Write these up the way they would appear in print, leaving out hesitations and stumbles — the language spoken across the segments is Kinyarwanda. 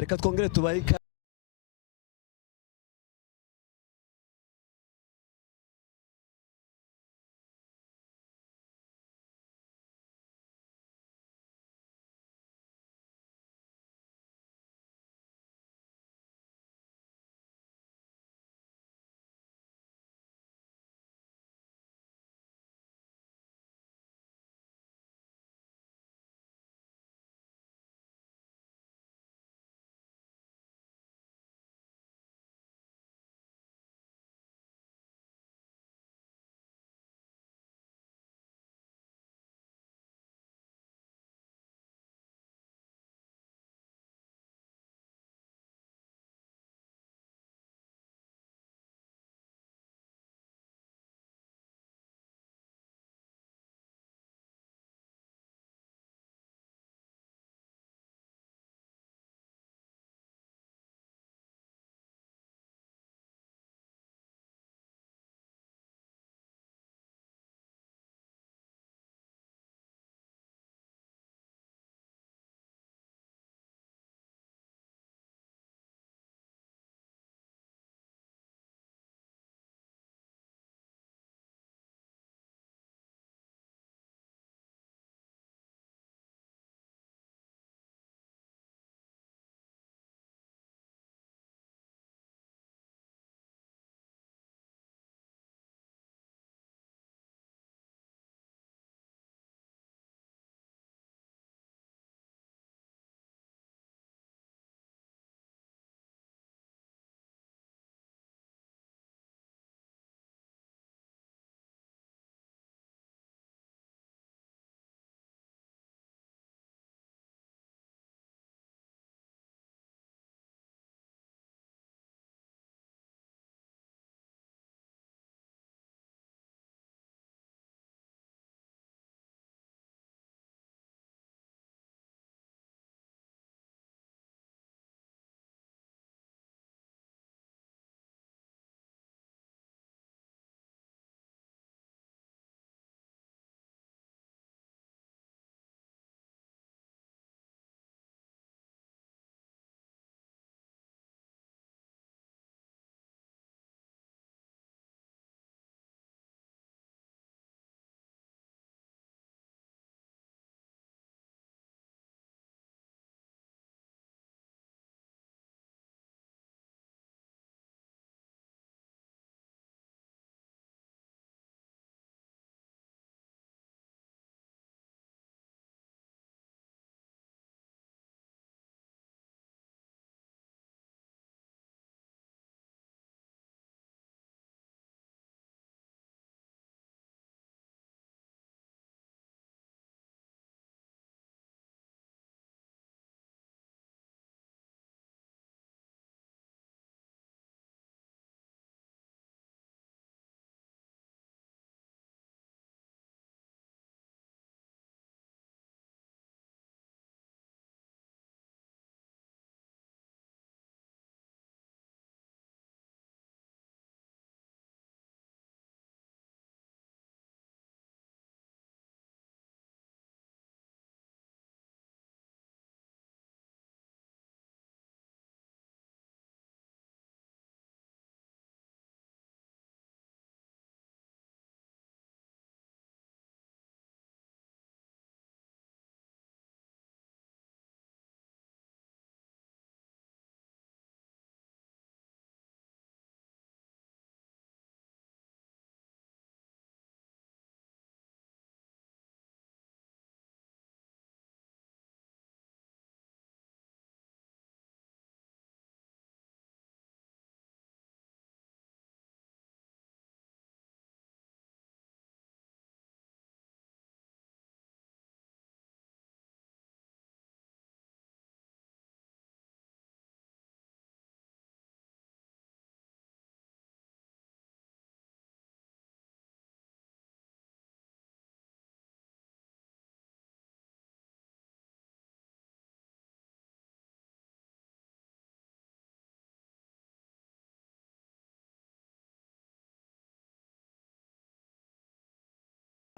reka twongere tubaye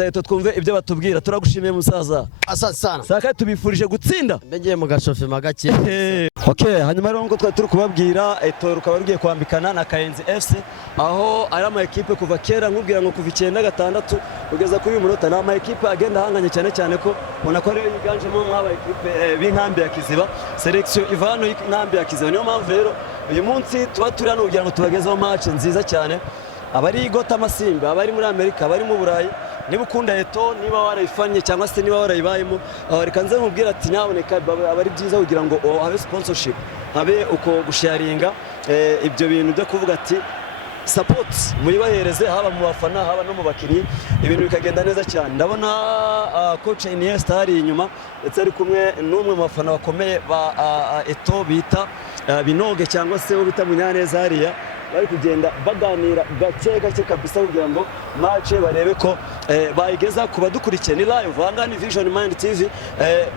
Leta twumve ibyo batubwira turagushimiye musaza. Asante sana. Saka tubifurije gutsinda. Mbegeye mu gashofe magake. Okay, hanyuma rero ngo turi kubabwira Eto rukaba rugiye kwambikana na Kayenzi FC aho ari ama equipe kuva kera nkubwira ngo kuva 96 kugeza kuri uyu munota na ama equipe agenda hanganye cyane ko ubona ko rero yiganjemo nk'aba equipe b'inkambi ya Kiziba selection Ivano y'inkambi ya Kiziba. Niyo mpamvu rero uyu munsi tuba turi hano kugira ngo tubagezeho match nziza cyane. Abari Gota Masimbe, abari muri Amerika, abari mu Burayi, niba ukunda Eto, niba warayifanye cyangwa se niba warayibayemo, reka nze nkubwira ati nyaboneka abari byiza kugira ngo habe sponsorship, habe uko gusharinga ibyo bintu byo kuvuga ati support muyibahereze haba mu bafana haba no mu bakinnyi ibintu bikagenda neza cyane. Ndabona coach Iniesta hari inyuma ndetse ari kumwe n'umwe mu bafana bakomeye ba Eto bita Binoge cyangwa se wo bita Munyaneza hariya, bari kugenda baganira gake kabisa kugira ngo match barebe ko bayigeza kuba dukurikiye ni live hangani Vision Mind TV.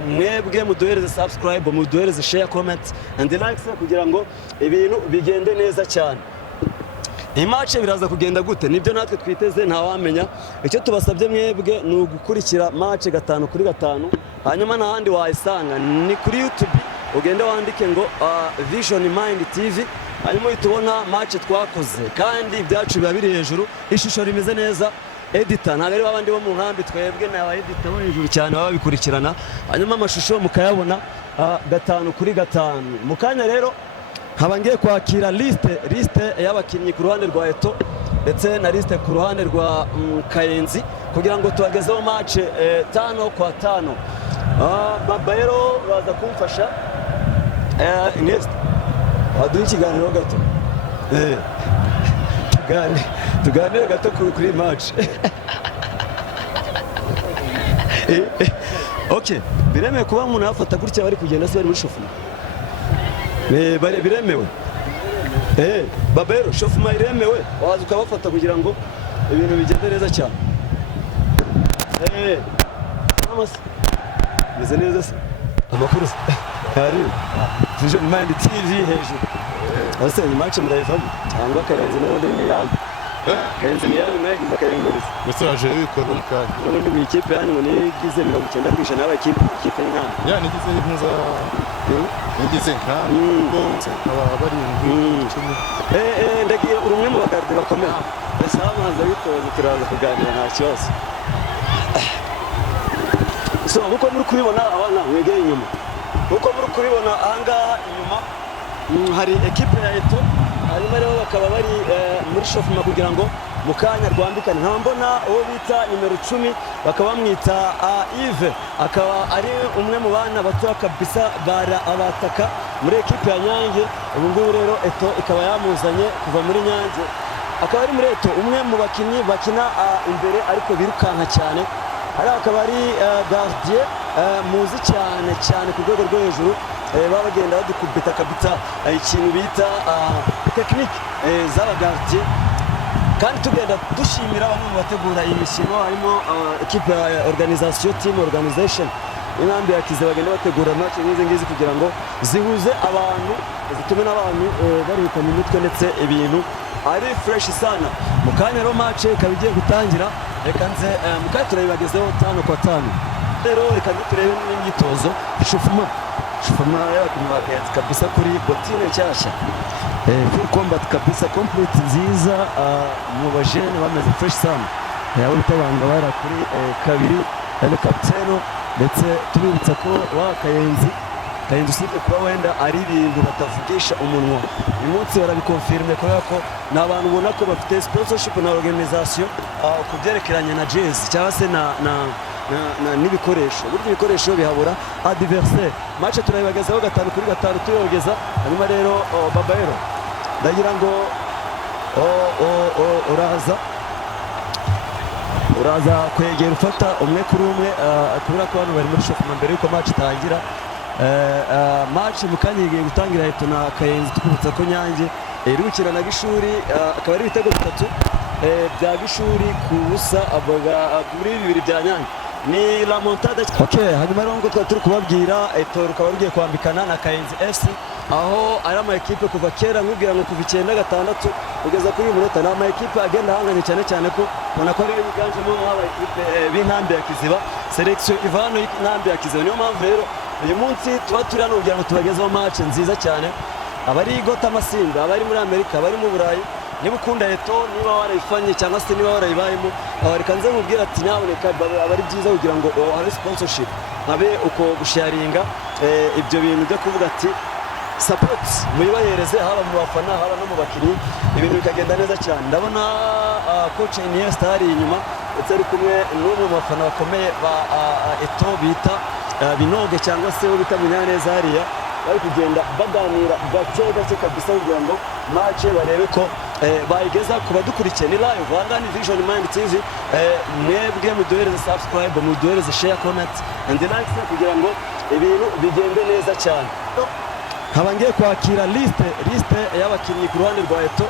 Mwebwe muduhereze subscribe, muduhereze share, comment and likes kugira ngo ibintu bigende neza cyane. Iyi match biraza kugenda gute nibyo natwe twiteze ntawamenya. Icyo tubasabye mwebwe ni ugukurikira match 5 kuri 5, hanyuma n'ahandi wayisanga ni kuri YouTube ugende wandike ngo Vision Mind TV, hanyuma tubona match twakoze kandi ibyacu biba biri hejuru, ishusho rimeze neza. Editor ntabwo ari babandi bo mu nkambi, twebwe n'aba editor bo hejuru cyane baba bikurikirana, hanyuma amashusho mukayabona 5 kuri 5. Mukanya rero habangiye kwakira liste y'abakinnyi ku ruhande rwa Eto ndetse na liste ku ruhande rwa Kayenzi kugira ngo tubagezeho match 5 kwa 5. Baba rero baza kumfasha Iniesta waduha ikiganiro gato tuganire gato kuri match. Okay, biremewe kuba umuntu afata gutya bari kugenda se bari muri shofuma? Biremewe? Baba rero shofuma iremewe waza ukabafata kugira ngo ibintu bigende neza cyane. Namase bize neza se amakuru hari Vision Mind TV hejuru. Ase ni match murayivamo cyangwa Kayenzi n'ubundi n'iyandi? Kayenzi n'iyandi n'iyandi bakayinguriza. Mbese waje bikora kandi. Ubundi mu ikipe hano ni gize 90% n'aba ikipe nkana. Ya nigize impuza. Nigize nka bonse abari 10. Ndagiye urumwe mu bagarde bakomeye. Ese amaza bitoje turaza kuganira nta kibazo. So uko muri kubibona abana wegeye inyuma. Uko muri kubibona ahangaha inyuma hari equipe ya Eto, hanyuma rero bakaba bari muri shofuma kugira ngo mukanya rwambikane. Nka mbona uwo bita nimero 10 bakaba bamwita Yves, akaba ari umwe mu bana bato kabisa bara abataka muri equipe ya Nyange. Ubu ngubu rero Eto ikaba yamuzanye kuva muri Nyange, akaba ari muri Eto umwe mu bakinnyi bakina imbere ariko birukanka cyane. Hari akaba ari gardien muzi cyane ku rwego rwo hejuru, baba bagenda badukubita kabita ikintu bita technique z'aba gardien, kandi tugenda dushimira bamwe mu bategura iyi mikino harimo equipe ya organisation team organization inkambi ya Kiziba bagenda bategura match ngizi kugira ngo zihuze abantu zitume n'abantu baruhuka mu mitwe ndetse ibintu ari fresh sana. Mukanya rero match kabigiye gutangira, reka nze mukanya turabibagezeho 5 kwa 5. Rero reka turebe n'imyitozo shufuma y'abakinnyi ba Kayenzi kabisa kuri botine nshyashya, full combat kabisa, complete nziza, mu bajene bameze fresh sana. Yabo bitabanga bara kuri kabiri ari kapiteno, ndetse tubibutsa ko wa Kayenzi usibye kuba wenda ari ibintu batavugisha umunwa, uyu munsi barabikonfirme kubera ko ni abantu ubona ko bafite sponsorship na organisation ku byerekeranye na jazz cyangwa se n'ibikoresho. Burya ibikoresho bihabura adversaire. Match turayibagezaho 5 kuri 5 tuyogeza, hanyuma rero Baba rero ndagira ngo uraza kwegera ufata umwe kuri umwe kubera ko abantu bari muri shofuma mbere yuko match itangira. Match mukanya igiye gutangira Eto na Kayenzi, twibutsa ko Nyange iri gukina na Gishuri, akaba ari ibitego 3 bya Gishuri ku busa muri 2 bya Nyange ni la montada. Okay, hanyuma rero ngo turi kubabwira Eto rukaba rugiye kwambikana na Kayenzi FC aho ari ama equipe kuva kera nkubwira ngo kuva 96 kugeza kuri uyu munota ni amakipe agenda ahanganye cyane cyane ko ubona ko ariyo yiganjemo abakipe b'inkambi ya Kiziba, selection iva hano y'inkambi ya Kiziba. Niyo mpamvu rero uyu munsi tuba turi hano kugira ngo tubagezeho match nziza cyane, abari Gota Masimba, abari muri Amerika, abari mu Burayi. Niba ukunda Eto, niba warayifanye cyangwa se niba warayibayemo, reka nze nkubwira ati nyaboneka aba ari byiza kugira ngo habe sponsorship, habe uko gusharinga ibyo bintu byo kuvuga ati support muyibahereze, haba mu bafana haba no mu bakinnyi, ibintu bikagenda neza cyane. Ndabona coach Iniesta hari inyuma ndetse ari kumwe n'umwe mu bafana bakomeye ba Eto bita Binoge cyangwa se wo bita Munyaneza hariya, bari kugenda baganira gake kabisa kugira ngo match barebe ko bayigeza ku badukurikiye. Ni live Wangani Vision Mind TV, mwebwe muduhereze subscribe, muduhereze share, comment and like kugira ngo ibintu bigende neza cyane. Nkaba ngiye kwakira liste y'abakinnyi ku ruhande rwa Eto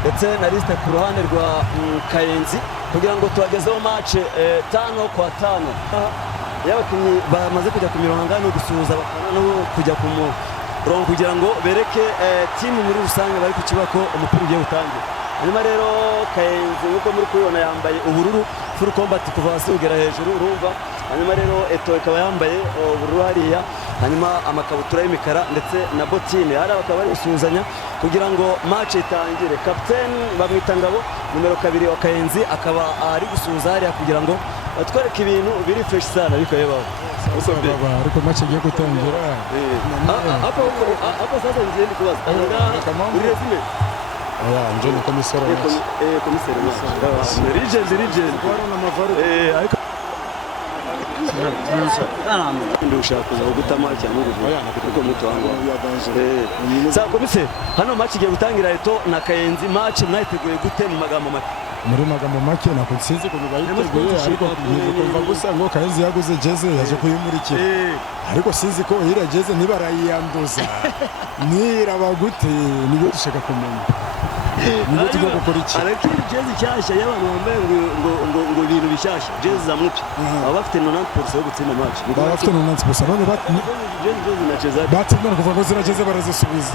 ndetse na liste ku ruhande rwa Kayenzi kugira ngo tubagezeho match 5-5 y'abakinnyi bamaze kujya ku mirongo angana no gusuhuza abafana no kujya ku murongo kugira ngo bereke timu muri rusange bari ku kibuga umupira ugiye gutangira. Hanyuma rero Kayenzi nk'uko muri kubibona yambaye ubururu full combat kuva hasi kugera hejuru urumva. Hanyuma rero Eto ikaba yambaye ubururu hariya, hanyuma amakabutura y'imikara ndetse na botine. Hari bakaba bari gusuhuzanya kugira ngo match itangire. Captain bamwita Ngabo numero 2 wa Kayenzi akaba ari gusuhuza hariya kugira ngo batwereke ibintu biri fresh sana ariko yebaho. Ariko match igiye gutangira. Hapo sasa ngiye ndikubaza. Uri resume? nje ni komiseri. Komiseri. Legend. Warona mavaru. Ariko ndio ushaka gutama cyangwa kuko muto wangu sa komiseri hano match igiye gutangira Eto na Kayenzi. Match mwayiteguye gute mu magambo make? Muri magambo make nako nsinzi ko bayiteguye, ariko nikumva gusa ngo Kayenzi yaguze jeze yaje kuyimurikira, ariko sinzi ko ira jeze nibarayiyanduza niraba gute, niyo dushaka kumenya niyo tujya gukora iki. Ariko jeze cyashya y'abantu bambaye ngo ibintu bishyashya, jeze za mupi aba bafite 90% yo gutsinda match. Baba bafite 90% none jeze na jeze batsinda kuva ngo zirageze barazisubiza.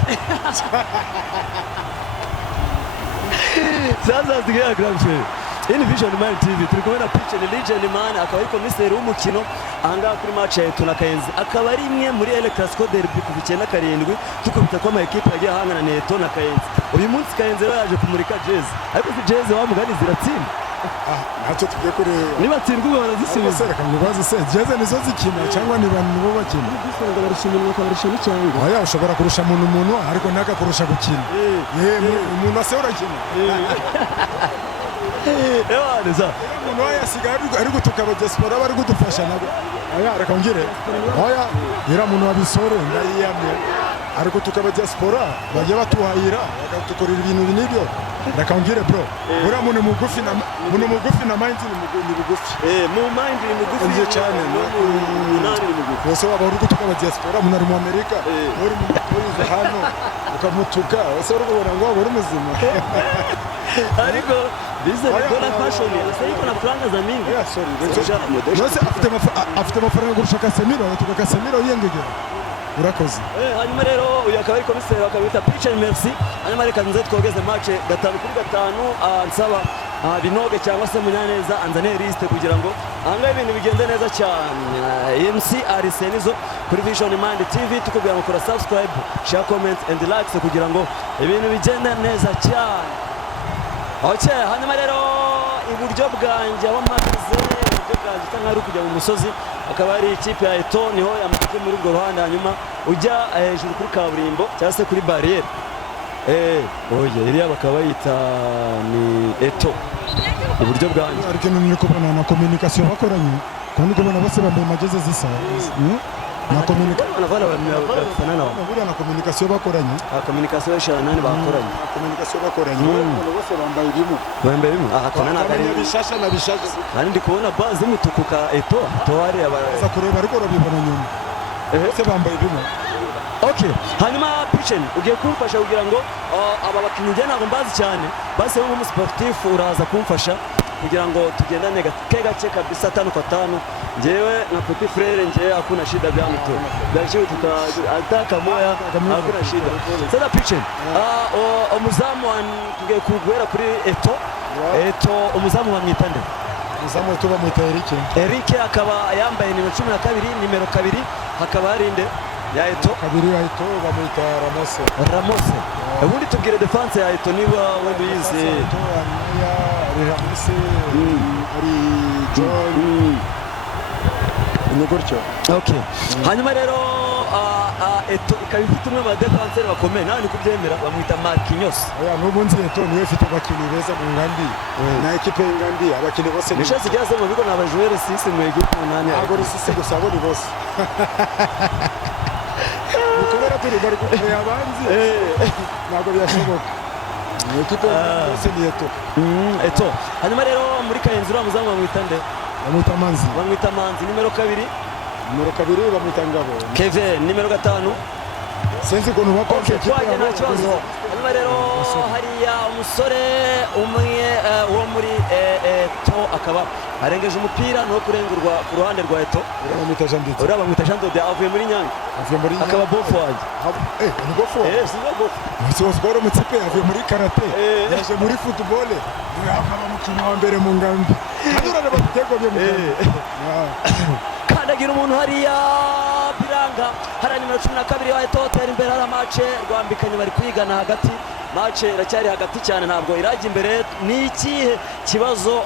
Sasa tugiye Grand Frère ini Vision Mind TV turi kubona pitch ni Legend Man akaba ari komiseri w'umukino ahangaha kuri match ya Eto na Kayenzi, akaba ari imwe muri El Clasico derby kuva 97 tukubita ko ama equipe yagiye ahangana na Eto na Kayenzi. Uyu munsi Kayenzi yaje kumurika jeze, ariko si jeze wa mugani ziratsinda. Ntacyo tugiye kure niba tsindwa barazisubiza. Reka nibaze se jeze nizo zikina cyangwa ni bantu bo bakina? Dusanga barishimira bakarusha n'icyango. Oya ushobora kurusha umuntu ariko naka kurusha gukina. Umuntu ase urakina. Neza. Umuntu yasigaye ariko tukaba diaspora bari gudufasha nabo. Oya reka ngire. Oya ira muntu wabisore ndayiyamye. Ariko tukaba diaspora bajya batuhayira bagatukora ibintu binibyo. Reka ngire bro. Ura muntu mugufi na mind ni bugufi. Mu mind ni mugufi. Nje cyane nani ni mugufi. Bose baba uri tukaba diaspora umuntu ari mu Amerika. Muri hano ukamutuka. Ese uri kubona ngo uri muzima. Ariko bize bikora fashion sasa iko na franga za mingi. Nose afite amafaranga kurusha Casemiro, tuka Casemiro yengegera. Urakoze. Hanyuma rero uyu akaba ari komiseri akabita pitch merci. Hanyuma reka nze twogeze match 5-5 ansaba Binoge cyangwa se Munyaneza anzane liste kugira ngo ahangahe ibintu bigende neza cyane. MC Arsenizo kuri Vision Mind TV tukubwira ngo kora subscribe, share, comment and like kugira ngo ibintu bigende neza cyane. Okay, hanyuma rero iburyo bwanjye aho mpagaze, iburyo bwanjye cyangwa kujya mu musozi akaba ari ikipe ya Eto, niho yamaze muri urwo ruhande, hanyuma ujya hejuru kuri kaburimbo cyangwa se kuri barriere. Iriya bakaba bayita ni Eto iburyo bwanjye. Ariko ni kubona na communication bakoranye kandi kubona bose bambaye majeze zisa na communication na communication bakoranye communication y'ishanani bakoranye bose bambaye bimwe akana kari bishasha na bishasha kandi ndi kubona bazi mutuku ka Eto toari abaza kureba ariko robibona nyuma bose bambaye bimwe. Okay, hanyuma pitchen ugiye kumfasha kugira ngo aba bakinnyi nge ntabwo mbazi cyane, base nk'umu sportif uraza kumfasha kugira ngo tugendane gake kabisa 5-5. Njyewe na Petit Frere njyewe hakuna shida byangu tu. Lazima tutataka moya hakuna shida. Sasa piche. Umuzamu tugiye kugwera kuri Eto umuzamu bamwitande. Umuzamu tuba mwita Eric akaba yambaye nimero 12 nimero 2 hakaba hari inde ya Eto kabiri ya Eto bamwita Ramos. Ubundi tubwire defense ya Eto niba wenda uyizi. Ramos ari John ni gutyo. Okay. Hanyuma rero Eto ikaba ifite umwe mu defenseur bakomeye nani kubyemera bamwita Marquinhos. N'ubundi Eto niwe ufite abakinnyi beza mu Ngandi na ekipe y'Ingandi abakinnyi bose nishatse cyase mu bigo n'abajoueur 6 mu equipe nani ntabwo ari 6 gusa abo ni bose kubera turi bari kugira abanzi ntabwo byashoboka ekipe yose ni Eto. Hanyuma rero muri Kayenzi uramuzamu bamwitande bamwita Manzi nimero 2 bamwita Ngabo Kevin nimero 5 senzi ko nuba okay twaje nta kibazo. Hanyuma rero hariya umusore umwe wo muri Eto akaba arengeje umupira no kurengurwa ku ruhande rwa Eto bamwita Jean Dode avuye muri Nyange akaba Bofward ni Bofward si Osboro Mutsipe avuye muri karate yaje muri football akaba mukino wa mbere mu Ngandi kadurane batego byo mu kandagira umuntu hariya Biranga hari nimero 12 wa Eto tera imbere hari match rwambikanye bari kwigana hagati match iracyari hagati cyane ntabwo irajya imbere. Ni ikihe kibazo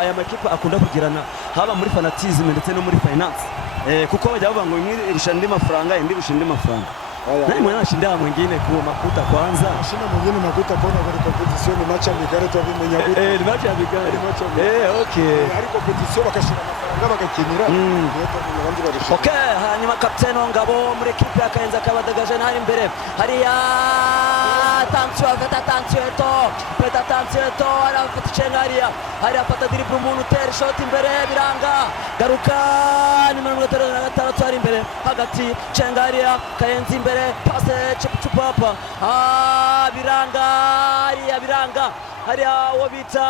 aya makipe akunda kugirana haba muri fanatism ndetse no muri finance kuko bajya bavuga ngo imwe irusha ndi mafaranga indi irusha ndi mafaranga nani mwana ashinda mwingine kwa makuta kwanza shina mwingine makuta kona kwa competition ni match amigare tu abimenya gute ni match amigare okay ari competition bakashira amafaranga bagakinira okay. Hanyuma kapiteni Ngabo muri equipe ya Kayenzi akabadagaje ntari imbere hariya attention Eto arafata cengaria hariya afata dribble umuntu utera shot imbere Biranga garuka nimero 36 ari imbere hagati cengaria Kayenzi imbere passe chupapa Biranga hariya uwo bita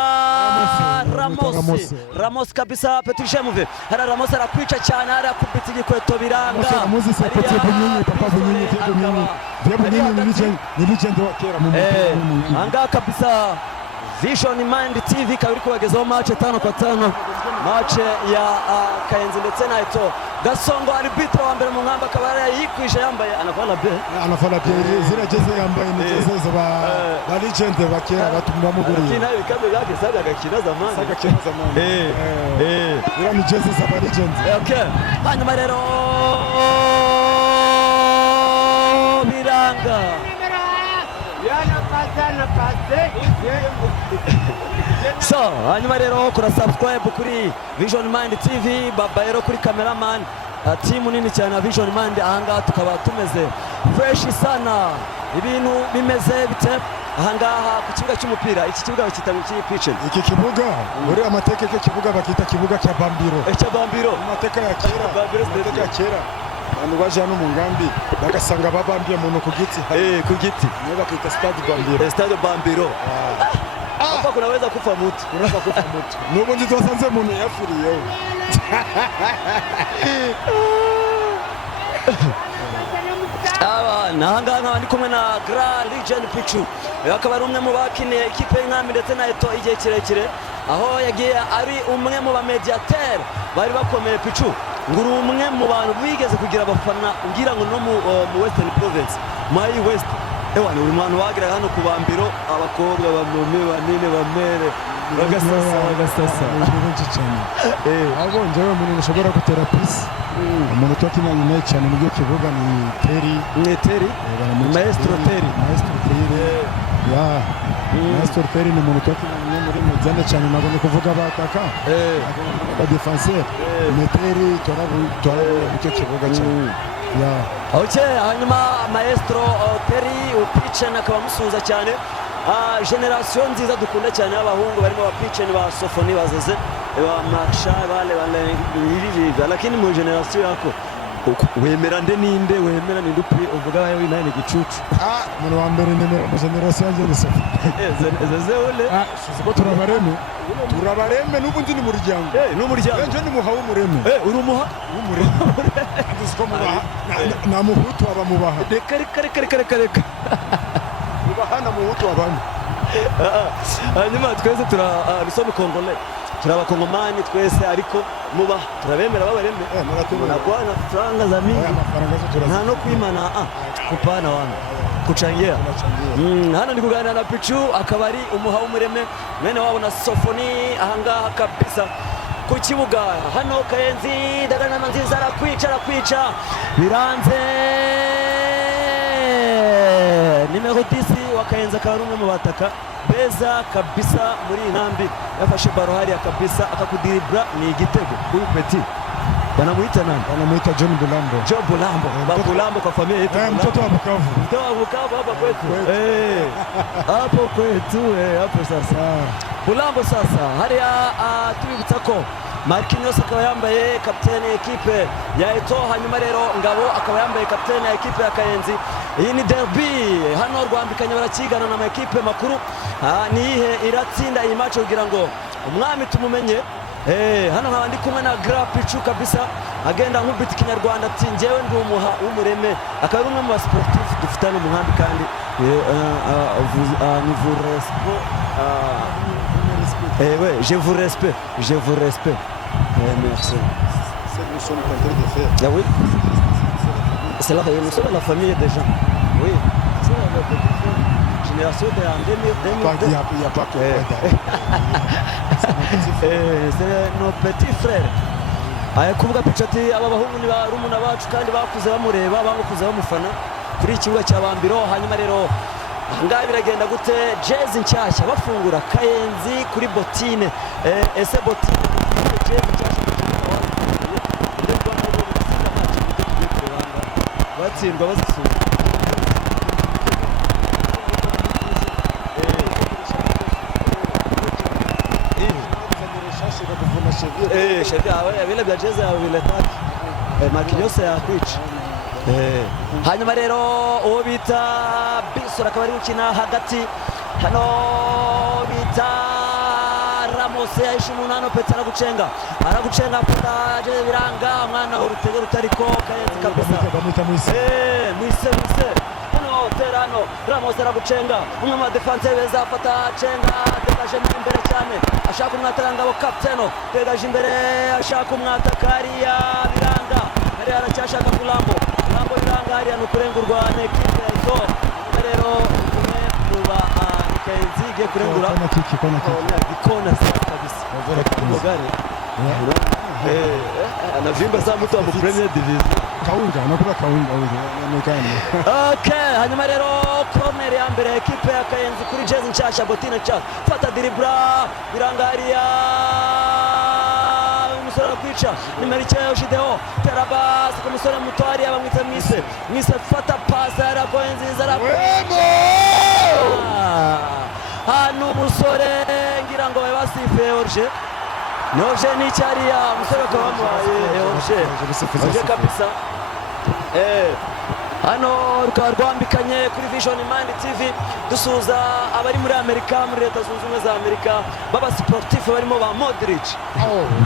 Ramos kabisa Petit Shemuve hariya Ramos arakwica cyane hariya kubita igikweto Biranga ni legend wa kera mu anga kabisa. Vision Mind TV kabiri kubagezaho match 5-5 match ya Kayenzi ndetse na Eto. Gasongo arbitre wa mbere mu nkamba akaba yikwisha yambaye anavala be zira jeze yambaye ni jeze ba legend ba kera batumba muguri kina bikambe gake saga gakina zamani ira ni jeze za ba legend okay. Hanyuma rero Biranga so hanyuma rero kura subscribe kuri Vision Mind TV baba rero kuri cameraman timu nini cyane ya Vision Mind ahangaha tukaba tumeze fresh sana ibintu bimeze bite ahangaha ku kibuga cy'umupira. Iki kibuga bakita mu pitch iki kibuga uri amateka ke kibuga bakita kibuga cya Bambiro amateka ya kera abantu baje hano mu Ngambi bagasanga babambiye umuntu ku giti niyo bakita Stade Bambiro hapa kunaweza kufa mtu n'ubu nzi twasanze umuntu yafiriyeho nahanga ndi kumwe na Grand Legend Pichu akaba ari umwe mu bakiniye ikipe y'Inkambi ndetse na Eto igihe kirekire aho yagiye ari umwe mu bamediateur bari bakomeye Pichu nguru umwe mu bantu bigeze kugira abafana ngira ngo no mu Western Province Mai West ni uri mwana wagira hano ku Bambiro abakobwa bamume banine bamere bagasasa benshi cyane abo njyewe umuntu ushobora gutera pisi umuntu twakinanye naye cyane mu gihe kivuga ni Teri Maestro Teri Maestro Teri ni umuntu twakinanye muri Mozambique cyane nabwo ni kuvuga bataka ba defenseur Teri tora mu gihe kivuga cyane okay. Hanyuma Maestro Teri upice nakaba musuza cyane generation nziza dukunda cyane y'abahungu barimo ba pice ba Sofoni bazeze ba Marsha bale lakini mu generation yako wemera nde ninde wemera ninde uvuga wawe nawe ni gicucu umuntu wa mbere nimero generation yanjye ni Sophie zeze ule siko turabareme n'ubu ndi ni muryango n'umuryango nje ni muha w'umureme uri umuha siko mubaha na muhutu abamubaha reka mubaha na muhutu abami hanyuma twese turabisoma kongole turabakongomani twese ariko muba turabemera babareme nakuwa na franga za mingi nta no kwimana kupana wana kuchangia hano ndi kuganira na Pichu akaba ari umuha w'umureme mwene wabo na Sofoni ahangaha kabisa ku kibuga hano Kayenzi Daganama nziza arakwica biranze nimero 10 wa Kayenzi akaba ari umwe mu bataka beza kabisa muri inambi yafashe baro hariya kabisa akakudiribra ni igitego huyu Petit wanamuita nani? Wanamuita John Bulambo. Bulambo kwa familia yetu. Mtoto wa Bukavu. Mtoto wa Bukavu hapa kwetu. Hapo kwetu hapo sasa. Bulambo sasa hariya tubibutsa ko Marquinhos akaba yambaye kapiteni ekipe ya Eto, hanyuma rero Ngabo akaba yambaye kapiteni ya ekipe ya Kayenzi. Iyi ni derby hano rwambikanye barakigana na ekipe makuru. Nihe iratsinda iyi match kugira ngo umwami tumumenye. Hano nkaba ndi kumwe na Grand Pichu kabisa agenda nkubita Kinyarwanda ati njyewe ndi umuha w'umureme akaba ari umwe mu basportif dufitana mu nkambi kandi ni vous respect je vous respect merci Nous sommes contents de faire. oui c'est là nous sommes la famille des gens oui c'est la petite génération de en 2000 Il y a pas que c'est nos petits frères aya kuvuga Pichu ati aba bahungu ni barumuna bacu kandi bakuze bamureba bamukuze bamufana kuri ikibuga cya Bambiro. Hanyuma rero ahangaha biragenda gute jezi nshyashya bafungura Kayenzi kuri Botine ese Botine jezi nshyashya batsindwa bazisura vile vya jezi ya vile tatu Marquinhos yakwica. Hanyuma rero uwo bita Bisora akaba ari gukina hagati hano bita Ramos yahishe umuntu hano Petit aragucenga afata biranga umwana urutego rutariko Kayenzi kabisa Mwise hano terano Ramos aragucenga umwe mu defense beza afata cenga degaje imbere cyane ashaka umwataka Ngabo kapiteno degaje imbere ashaka umwataka hariya biranga hariya aracyashaka Bulambo biranga hariya no kurengurwa n'ekipe ya Eto. Rero umwe mu ba Kayenzi igiye kurengura ikona kabisa mugani anavimba saa mtu wa Premier Division Kaunga nakula Kaunga onekane. Okay, hanyuma rero corner ya mbere ekipe ya Kayenzi kuri jezi nshyashya Botine Chak fata diribra biranga hariya umusore kwica nimero 9 Jideo Terabas ku musore mutwari abamwita Mwise fata pass ya Kayenzi zarapemo hano umusore ngira ngo basife Orje ni cyariya umusore akabamuhaye Orje kabisa hano rukaba rwambikanye kuri Vision Mind TV dusuza abari muri Amerika muri Leta Zunze Ubumwe za Amerika baba sportif barimo ba Modric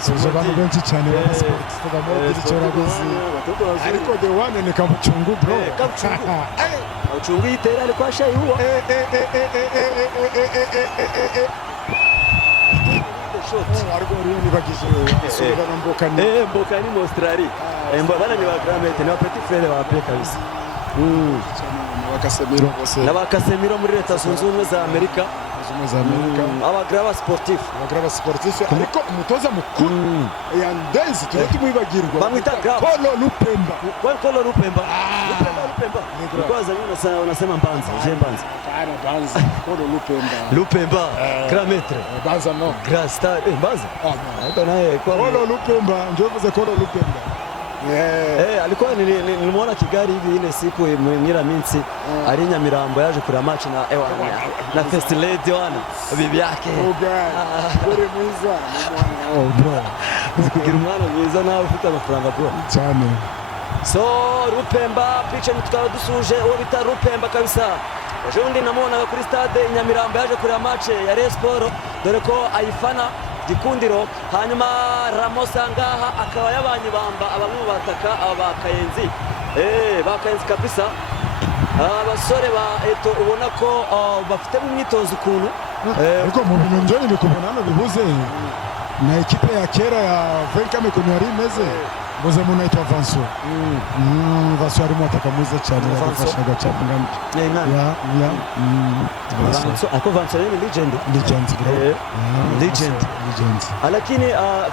suza abantu benshi cyane baba sportif ba Modric urabizi ariko the one ni Kabuchungu bro Kabuchungu yitera ariko ashayi huwa ariko ni bagize Mbokani mu Australia bana ni ba Gramete ni ba petit frère ba pe kabisa n'abakasemiro muri Leta Zunze Ubumwe za Amerika abagraba sportif ariko umutoza mukuru yandenze tumuibagirwa bamwita Kolo Lupemba kwanza mimi unasema Mbanza Kolo Lupemba Gramete Mbanza no Grastar Mbanza hata naye Kolo Lupemba ndio mzee Kolo Lupemba alikuwa nilimwona Kigali hivi ile siku mwingira minsi ari Nyamirambo yaje kuri match na First Lady wana bibi yake gore mwiza bro kugira umwana mwiza nawe ufite amafaranga bro cyane so Rupemba picha tukaba dusuje uwo bita Rupemba kabisa. Ejo bundi namubonaga kuri stade i Nyamirambo yaje kureba match ya Rayon Sport dore ko ayifana Gikundiro, hanyuma Ramos angaha akaba yabanye bamba abamwe bataka aba Kayenzi bakayenzi kabisa. Abasore ba Eto ubona ko bafite mu myitozo ukuntu ariko mu bintu njye ni kubona hano bibuze na ekipe ya kera ya Venkame kuntu yari imeze Boze muna ito Avanso. Avanso ari mwataka mwiza cyane yafashaga cyane ngandi. Ya. Avanso ako Avanso ni legend bro. Legend. Lakini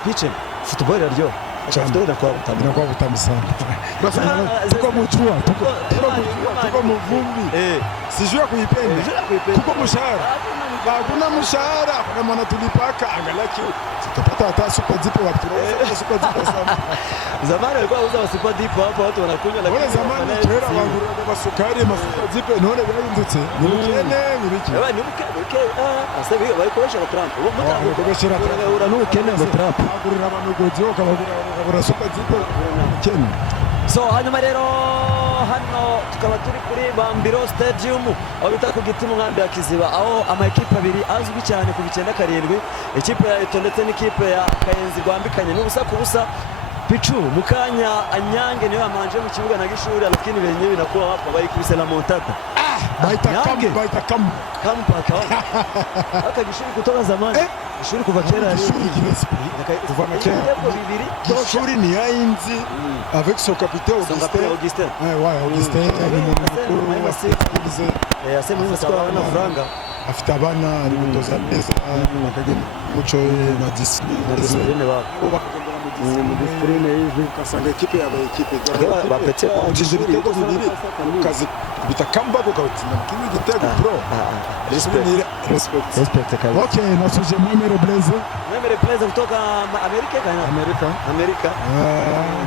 piche football yaryo. Chafto na kwa butamu sana. Tuko mchua, tuko mvumbi. Sijua kuipenda. Tuko mshahara. Hakuna mshahara, kuna maana tulipaka angalaki tutapata hata super zipo watu tunaweza super zipo sana. Zamani walikuwa wanauza super zipo hapo watu wanakunywa, lakini wale zamani kera wangurura masukari mafuta zipo none byahindutse. Ni biki? Ni biki? Asa biyo bayikoresha Trump. Uwo mutabikoresha Trump. Ura n'ubukene ngo Trump. Agurira abantu gozi bakabagura super zipo kene. So hanyuma rero hano tukaba turi kuri Bambiro Stadium aho bita ku giti mu nkambi ya Kiziba, aho amakipe abiri azwi cyane ku 97, ikipe ya Eto ndetse n'ikipe ya Kayenzi gwambikanye n'ubusa ku busa. Pichu mukanya Anyange niwe amanje mu kibuga na Gishuri, lakini benyewe binakuwa hapa bari kubisa la montata baita kam paka aka Gishuri kutoka zamani. Gishuri kuva kera kuva na kera Gishuri ni yainzi avec son capitaine Augustin. Augustin asema na franga afite abana ari gutoza neza bakagenda muco na discipline babo mu discipline hivi kasanga ekipe yaba ekipe bapetse ibitego bibiri kazi bita comeback ukawutsinda kimwe gitego pro respect kabisa. Okay, nasuje Mwemere Blaze kutoka Amerika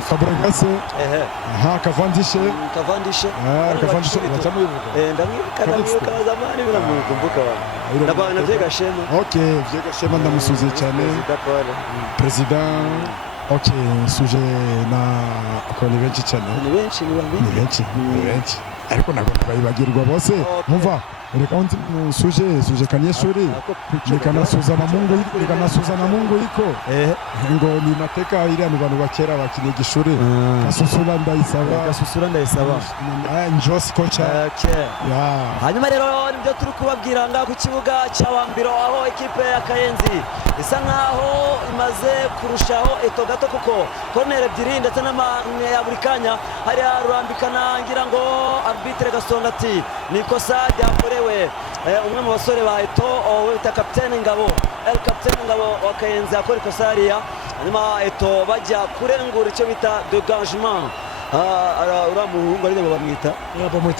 Fabregas Kavandishe ndamwibuka zamani biramukumbuka wana na Vyega Shema. Okay, Vyega Shema ndamusuze cyane president. Okay, suje na akoni benshi cyane ni benshi ariko ntabwo bayibagirwa bose mumva reka suje Kanyeshuri nikanasuzana Mungu iko ngo ni mateka ile abantu bakera bakinye Gishuri Kasusura ndayisaba Njos kocha hanyuma rero nibyo turi kubabwira nga ku kibuga cya Bambiro, aho ekipe ya Kayenzi isa nkaho imaze kurushaho Eto gato kuko corner ebyiri ndetse n'amane ya buri kanya hari arambikana ngira ngo arbitre Gasonga ati nikosa ryakorewe umwe mu basore ba Eto wita Captain Ngabo wa Kayenzi akora ikosa hariya, hanyuma Eto bajya kurengura icyo bita dégagement. Uramuhungu ari bamwita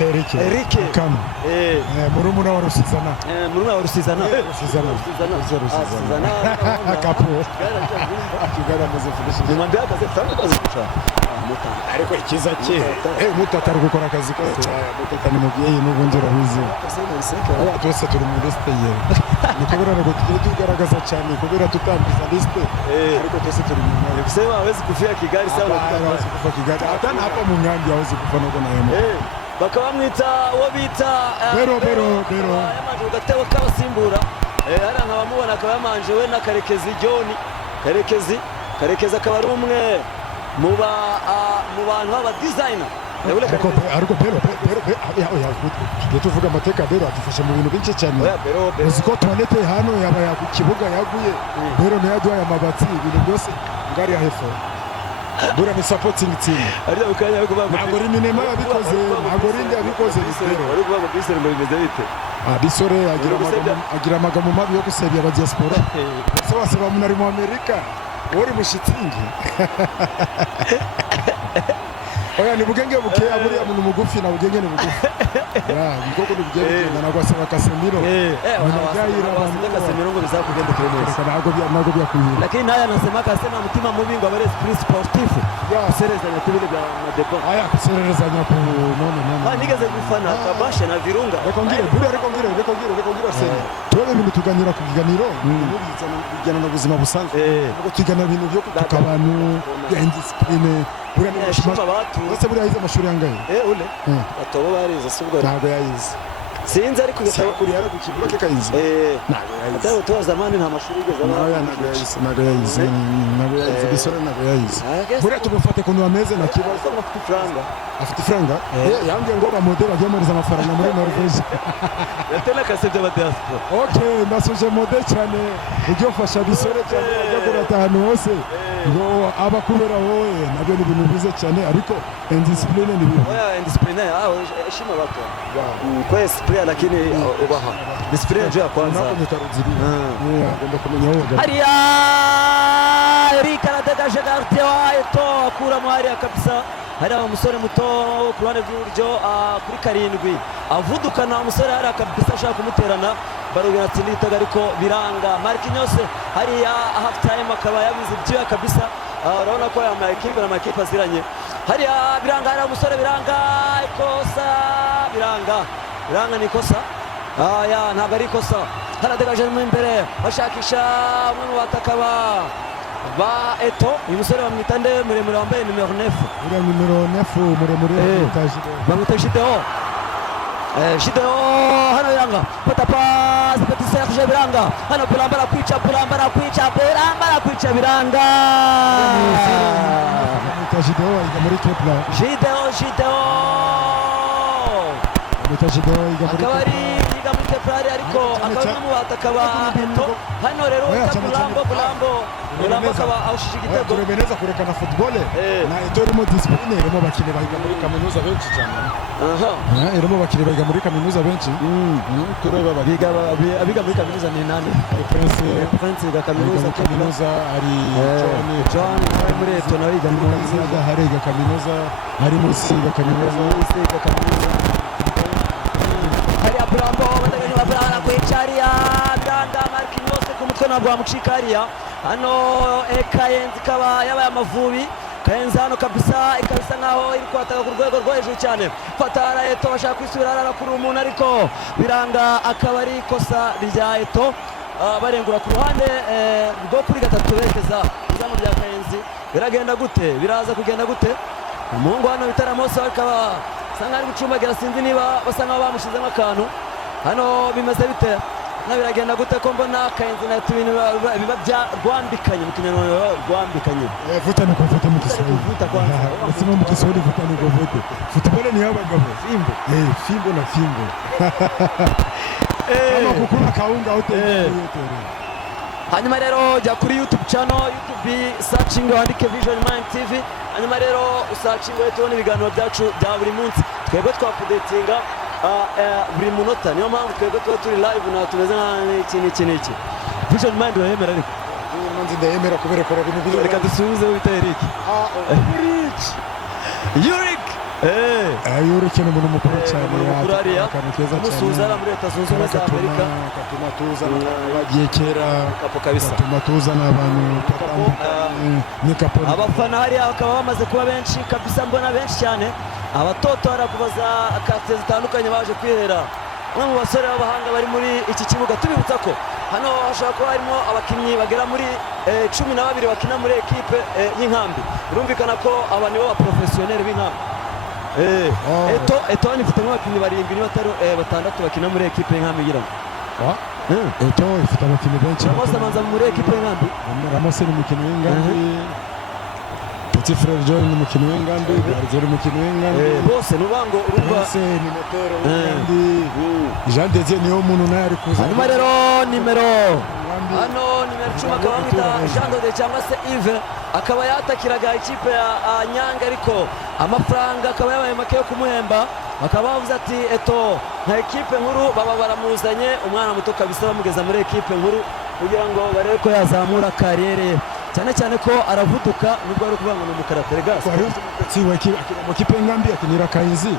Eric Kam murumuna wa Rusizana kapo akigara maze fulishi nimwambia akaze franka ariko ikiza cye muto atari gukora akazi kose muto ni mubyeyi n'ubunjira bizi twese turi mu liste ye nikubura ngo tugaragaza cyane kubera tutambiza liste ariko twese turi mu mwanya kusema hawezi kufia Kigali sawa hawezi kufa Kigali hata hapa mu nkambi hawezi kufa nuko na yemo bakaba mwita uwo bita bero yamanje ugatebo kabasimbura hari nkabamubona akaba yamanje we na Karekezi John Karekezi akaba ari umwe mu bantu b'aba designer ariko bero tuvuga amateka bero atufasha mu bintu byinshi cyane uziko toilette hano yaba ya kibuga yaguye bero ne yaduha amabati ibintu byose ngari ya hepfo bura ni supporting team ariko ukanya yo kuba agori minema yabikoze agorinde yabikoze bisero ariko kuba bisero ngo bimeze bite bisore agira amagambo mabi yo gusebya aba diaspora bose bamunari mu Amerika uri mushitingi oya ni bugenge buke aburi amuntu mugufi na bugenge ni bugufi ngoko ni bugenge na nagwasaba Casemiro Casemiro ngo bizakugenda kiremeza nago byakuhira, lakini haya anasema akasema mtima mubi ngo abare esprit sportif kuserezanya kubile bya madepo kuserezanya ku none nigeze gufana kabasha na Virunga reko ngire sene twebwe ibintu tuganira ku kiganiro bijyana na buzima busanzwe ngo tugana ibintu byo kutuka abantu ya indiscipline burana bashima batu bose buriya yize amashuri yangahe ule batobo barize subwo ntabwo yayize sinzi ariko gatabo uri hara ku kibuga kikayize ntabwo yayize atabo to zamani nta mashuri yigeze ntabwo yayize bisore ntabwo yayize buriya tumufate kuntu ameze na kibazo afite ifaranga yambwiye ngo bamode bagiye muriza amafaranga muri Norvège yatena kasebye ba diaspora okay ndasuje mode cyane ujye ufasha bisore cyane ajya kurata ahantu hose ngo abakubera wowe nabyo ni ibintu bize cyane ariko indiscipline ni ibintu indiscipline heshima bato kwa discipline lakini ubaha discipline ndio ya kwanza agomba kumenya wowe hariya Eric aradegaje garte wa Eto akura mwari kabisa hari umusore muto ku ruhande rw'uburyo kuri karindwi avudukana umusore hari kabisa ashaka kumuterana barubira atsinitaga ariko biranga Marquinhos hariya half time akaba yabize byiya kabisa urabona ko ya makipe na makipe aziranye hariya biranga hari umusore biranga ikosa biranga ni ikosa ya ntabwo ari ikosa haradegaje mu imbere bashakisha umwe mu batakaba ba Eto uyu musore bamwita nde muremure wambaye numero 9 uriya numero 9 muremure bamwita Gideon hano biranga pata pass Petit Serge biranga hano Bulambara kwica biranga Gideon yiga muri Kepler akabari yiga muri Kepler ariko akaba mu batakaba Eto hano rero Bulambo akaba awushije igitego turebeneza kurekana football na Eto irimo discipline irimo bakine bayiga muri kaminuza benshi cyane irimo bakine bayiga muri kaminuza benshi kureba abiga muri kaminuza ni nani Prince ga kaminuza ari John muri Eto nawe yiga muri kaminuza hari ga kaminuza hari Musi ga kaminuza hari Bulambo badagaje babara kwicaria biranga Marquinhos ku mutwe nabwo amucikariya hano Kayenzi kaba yabaye amavubi Kayenzi hano kabisa ikabisa nkaho iri kwataka ku rwego rwo hejuru cyane fatara Eto bashaka kwisubira arakura umuntu ariko biranga akaba ari ikosa rya Eto barengura ku ruhande rwo kuri gatatu berekeza izamu rya Kayenzi biragenda gute biraza kugenda gute umuhungu hano Bitaramos akaba sanga ari gucumbagira sinzi niba basa nkaho bamushizemo akantu hano bimeze bite biragenda gute ko mbona Kayenzi na Eto biba bya rwambikanye mu kinyarwanda rwambikanye vuta ni kuvuta mu Kiswahili vuta kwanza sima mu Kiswahili vuta ni kuvuta football ni abagabo fimbo na fimbo kama kukula kaunga uteye hanyuma rero jya kuri YouTube channel YouTube searching wandike Vision Mind TV hanyuma rero usearching tubone ibiganiro byacu bya buri munsi twebwe twakudetinga buri munota niyo mpamvu twebwe tuba turi live na tumeze nk'iki Vision Mind urayemera ariko nanzi ndayemera kubera ko ibintu biri reka dusubize wita Eric Yurik Yurik ni umuntu mukuru cyane akantu keza cyane umusuza muri Leta Zunze Ubumwe za Amerika katuma tuzana bagiye kera kapo kabisa katuma tuzana abantu ni kapo abafana hariya bakaba bamaze kuba benshi kabisa mbona benshi cyane abatotora kubaza kate zitandukanye baje kwihera umwe mu basore b'abahanga bari muri iki kibuga tubibutsa ko hano hashobora kuba harimo abakinnyi bagera muri 12 bakina muri ekipe y'inkambi birumvikana ko aba nibo ba professionnel b'inkambi Eto ifite nk'abakinnyi 7 niba atari 6 bakina muri ekipe y'inkambi ngira Eto ifite abakinnyi benshi bose manza muri ekipe y'inkambi Ramos ni umukinnyi w'inkambi Petit Frère John ni umukinnyi w'inkambi Garzeri umukino w'inkambi bose nubango urumva ni motero w'inkambi Jean Dedier niyo muntu naye ari kuza hanyuma rero nimero 10 akaba bamwita Jean Dedier cyangwa se Yves akaba yatakiraga ikipe ya Nyanga ariko amafaranga akaba yabaye make yo kumuhemba bakaba bavuze ati Eto nka ekipe nkuru baba baramuzanye umwana muto kabisa bamugeza muri ekipe nkuru kugira ngo barebe ko yazamura kariyere cyane ko aravuduka nubwo ari kuvuga ngo ni umukaratere gas siwe mu kipe y'inkambi akinira Kayenzi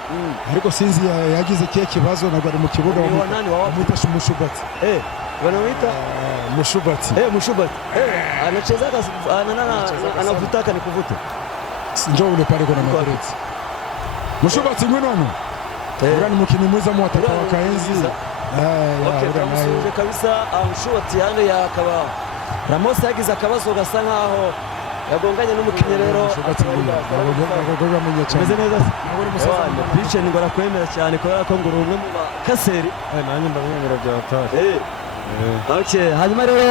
ariko sinzi yagize kiye kibazo nabwo ari mu kibuga bamwita Mushubatsi wanamwita Mushubatsi anacheza anavuta ni kuvuta njoo ule pale kuna materezi Mushubatsi ngwino ni mukini mwiza mu ataka wa Kayenzi uramusuje kabisa Mushubatsi hano yakaba Ramos yagize akabazo gasa nkaho yagonganye n'umukinnyi rero ameze neza bice ngo arakwemera cyane kubera ko ngo uri umwe mu bakaseri nanjye ndamwemera bya hatari. hanyuma rero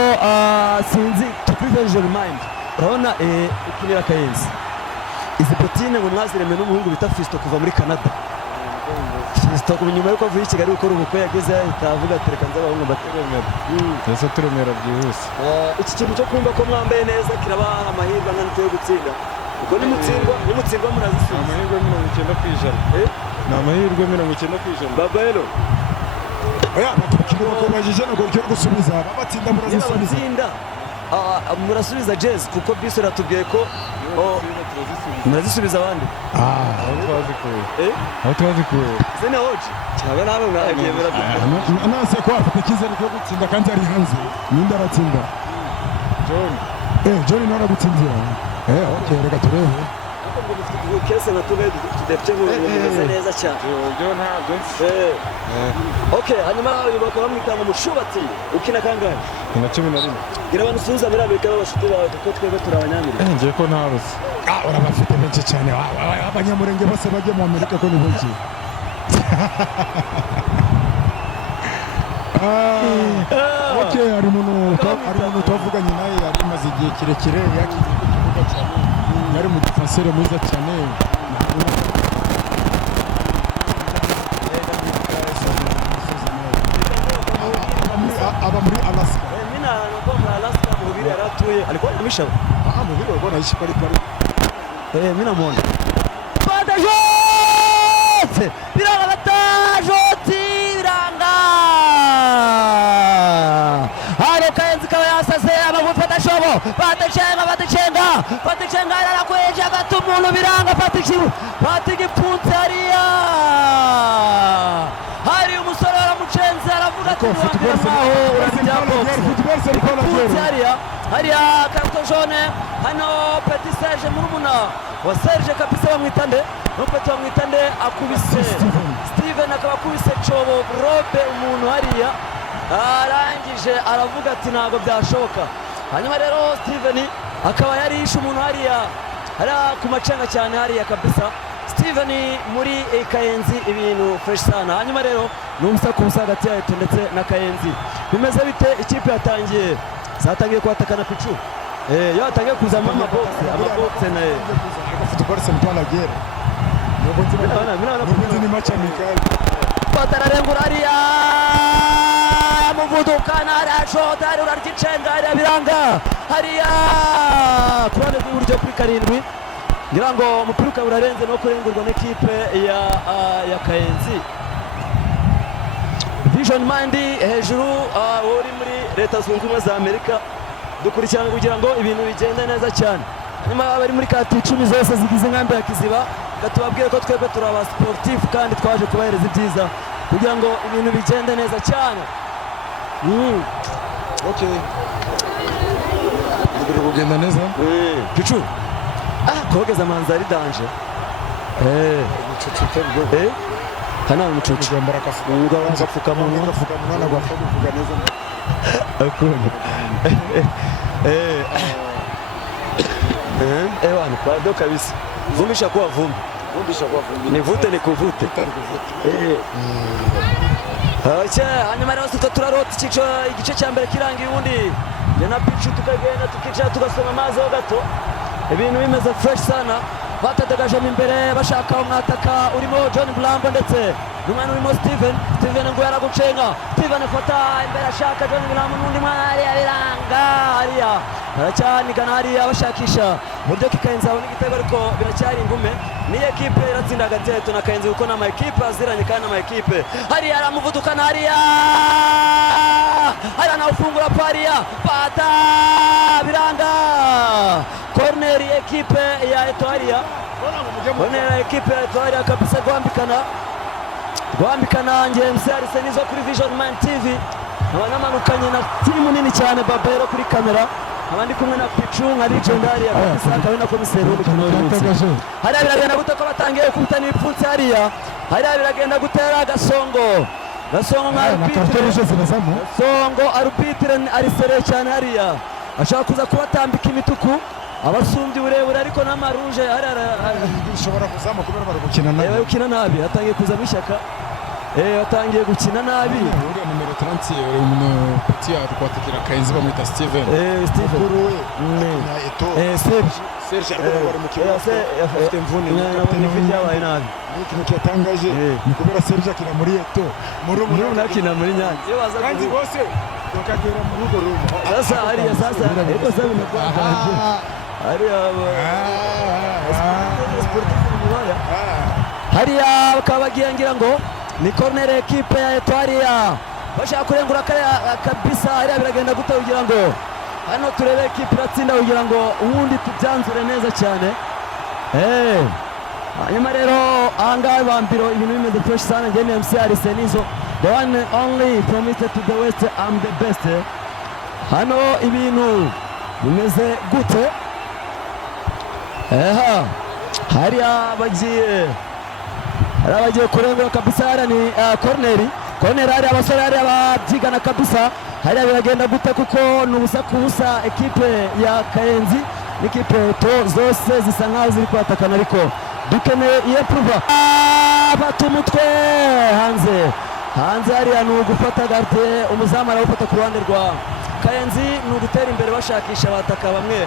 sinzi tuprivilege mind urabona ukinira Kayenzi izi botine ngo mwaziremwe n'umuhungu bita Fisto kuva muri Canada. Fisto nyuma yuko avuye i Kigali gukora ubukwe yageze ahita avuga ati reka nze abahungu mbateremera twese turemera byihuse. Iki kintu cyo kumva ko mwambaye neza kirabaha amahirwe angana yo gutsinda ubwo nimutsindwa murazisubiza. Amahirwe 90%. Ni amahirwe 90%. Babelo bakubajije ntabwo cyo gusubiza babatsinda murazisubiza. Murasubiza Jazz kuko Biso ratubwiye ko murazisubiza abandi. Aho twazikuye Zene hoje cyangwa nawe mwagiye murazisubiza. Nase ko afite icyizere cyo gutsinda kandi ari hanze. Ninde aratsinda? John nawe aragutsinzira. Okay, reka turebe. Kese na tuve tudepche ngo bimeze neza cyane. Byo ntabwo. Okay, hanyuma bakaba bamwitanga Mushubatsi ukina kangahe? Na 11. Gira abantu suza muri Amerika babashuti bawe kuko twebwe turabanyamira. Ngiye ko ntaruzi. Urabafite benshi cyane abanyamurenge bose bajye mu Amerika ko ni benshi. Okay, hari umuntu twavuganye nawe yari amaze igihe kirekire yakinnye ku kibuga cyane yari mu defenseur mwiza cyane. Aba muri Alaska. Mina anakuwa muri Alaska mubiri yaratuye alikuwa anamisha. Mubiri wabona ishi pari. Mina muone. Batajot! Biranga batajot! Biranga! Hano Kayenzi kawa yasaze amavuta Fatashobo. Fatachenga arakueja gatumuntu biranga Fatigi punze hariya. Hari umusore aramucenze aravuga ati ntiwambiramaho urabyaboxe hariya karto jaune hano Petit Serge murumuna wa Serge kabisa bamwitande Petit bamwitande akubise Steven akaba akubise cobo robe umuntu hariya arangije aravuga ati ntago byashoboka. Hanyuma rero Steven akaba yarishe umuntu hariya ku macenga cyane hariya kabisa. Steven muri Kayenzi ibintu fresh sana. Hanyuma rero n'umusa ku busa hagati yayo ndetse na Kayenzi bimeze bite? Ikipe yatangiye zatangiye kwatakana Pichu yatangiye kuzama amabox naye football c'est pas la guerre. Nubundi ni match amical. Batararengura hariya muvudukana arashota ari uraryicenga hariya biranga hariya kurane rw'iburyo kuri karindwi ngira ngo umupira ukaba urarenze no kurengurwa n'ikipe ya Kayenzi. Vision Mind hejuru uri muri Leta Zunze Ubumwe za Amerika dukurikirana kugira ngo ibintu bigende neza cyane. Nyuma bari muri kati 10 zose zigize nkambe ya Kiziba gatubabwiye ko twebwe turi aba sportif kandi twaje kubahereza ibyiza kugira ngo ibintu bigende neza cyane. Okay. Ngira kugenda neza. Pichu. Kogeza manzari danje. Umucucu tebwo. Hana umucucu. Ugambara kafunga agapfuka mu mwana gwafa kuvuga neza. Akunda. Ewana bado kabisa. Vumisha kuwa vumbi. Nivute nikuvute. Hanyuma rero turarota igice cya mbere kirangiye ubundi na Pichu tukagenda tukicara tugasoma amazi ho gato ibintu bimeze fresh sana. Batadagaje imbere bashaka umwataka urimo John Blambo ndetse n'umwana urimo Steven ngo yaragucenga Steven afata imbere ashaka John Blambo n'undi mwana hariya biranga hariya aracyaniga hariya bashakisha buryo Kayenzi abona igitego ariko biracyari ingume. Ni ekipe iratsinda hagati yayo na Kayenzi kuko n'ama ekipe aziranye kandi n'ama ekipe hariya aramuvudukana hariya anawufungura pariya bata biranga corner ekipe ya Etoile corner ekipe ya Etoile kabisa guambikana James Arsene zo kuri Vision Man TV abanyamanukanye na timu nini cyane Babero kuri kamera abandi kumwe na Pichu nka legendary ya kabisa kawe na komiseri w'umukino w'umunsi hariya biragenda gute ko batangiye kubitana ibipfunsi hariya biragenda gutera Gasongo nka arbitre ari sere cyane hariya ashaka kuza kubatambika imituku abasumbye uburebure ariko n'amaruje ishobora kuzama kubera bari gukina nabi. Gukina nabi atangiye kuzamo ishyaka. Atangiye gukina nabi. Uriya numero 30 uri umuntu petit atwatakira Kayenzi bamwita Steven. Steven. Kuruwe. Na Eto. Serge ariko bari mu kibuga. Afite imvune. Nabonye video yabaye nabi. Ikintu cyatangaje ni kubera Serge akina muri Eto. Muri akina muri Nyanza. Kandi bose bakagera mu rugo rumwe. Sasa hariya sasa ariko sasa binakwanje. Hariya bakaba bagiye ngira ngo ni corner equipe ya Eto hariya bashaka kurengura kabisa. Hariya biragenda gute kugira ngo hano turebe equipe iratsinda kugira ngo ubundi tubyanzure neza cyane. Hanyuma rero ahangaha bambiro ibintu bimeze fresh sana. Njye ni MC Arsenizo, the one and only from east to the west, I'm the best. Hano ibintu bimeze gute? Hariya bagiye kurengura kabisa. Hariya ni corner hariya abasore hariya babyigana kabisa. Hariya biragenda gute kuko ni ubusa ku busa. Ekipe ya Kayenzi n'ikipe Eto zose zisa nkaho ziri kwatakana ariko dukeneye iyepuruva. Bata umutwe hanze hariya ni ugufata garte. Umuzamu arawufata ku ruhande rwa Kayenzi, ni ugutera imbere bashakisha abataka bamwe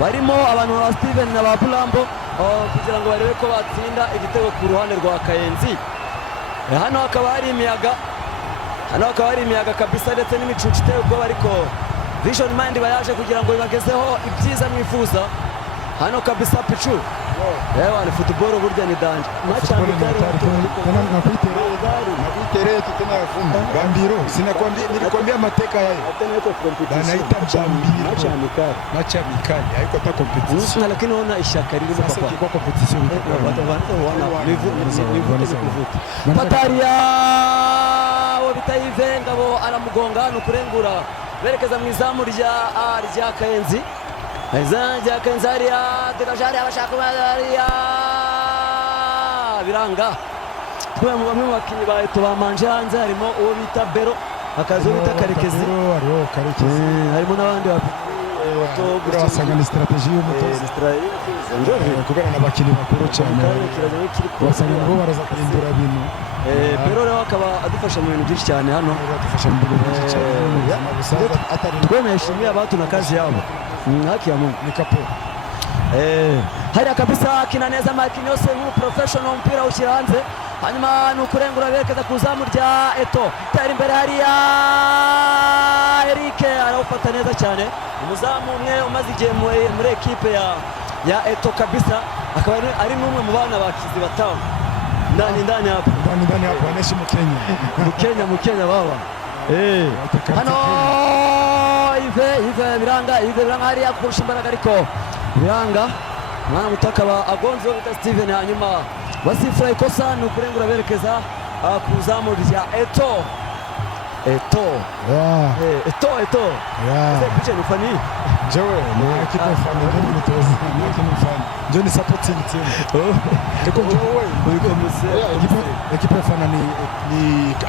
barimo abantu ba Steven na ba Bulambo kugira ngo barebe ko batsinda igitego ku ruhande rwa Kayenzi. Hano hakaba hari imiyaga kabisa ndetse n'imicucu iteye ubwoba ariko Vision Mind bayaje kugira ngo bibagezeho ibyiza mwifuza. Hano kabisa Pichu. Ni football burya ni danje. Nakuitereye tena yafunga. Bambiro nilikwambia amateka yayo. Banaita Bambiro. Macha mikali. Haiko ta competition. Lakini ona ishaka ririmo papa. Sasa kiko competition. Pataria wabitaive ngabo aramugonga no kurengura berekeza mu izamu rya Kayenzi. Rya Kayenzi hariya degajari abashaka hariya biranga. Bamwe mu bakinnyi ba Eto bamanje hanze harimo uwo bita Bero, akazi bita Karekezi. Harimo n'abandi basanga ni strategy y'umutoza. Kubera n'abakinnyi bakuru cyane. Basanga nabo baraza kuhindura ibintu. Bero rero akaba adufasha mu bintu byinshi cyane hano. Adufasha mu bintu byinshi cyane. Twemeshimye abatu na kazi yabo. Haki ya Mungu ni kapo. Hariya kabisa akina neza makini yose nk'umuprofessional umupira ushyira hanze. Hanyuma ni ukurengura berekeza ku izamu rya Eto. Tera imbere hariya Eric arawufata neza cyane. Umuzamu umwe umaze igihe muri ekipe ya Eto kabisa, akaba ari n'umwe mu bana bakizi batanu ndani hapo anaishi mu Kenya baba. Hano Ive biranga hariya kurusha imbaraga ariko biranga. Mwana mutaka agonze bita Steven. Hanyuma basifura ikosa ni ukurengura berekeza ku izamu rya Eto. Piche ni fani. Jewe ni ekipe fani ndio mtozi. Ndio ni supporting team. Ariko jewe ekipe fani ni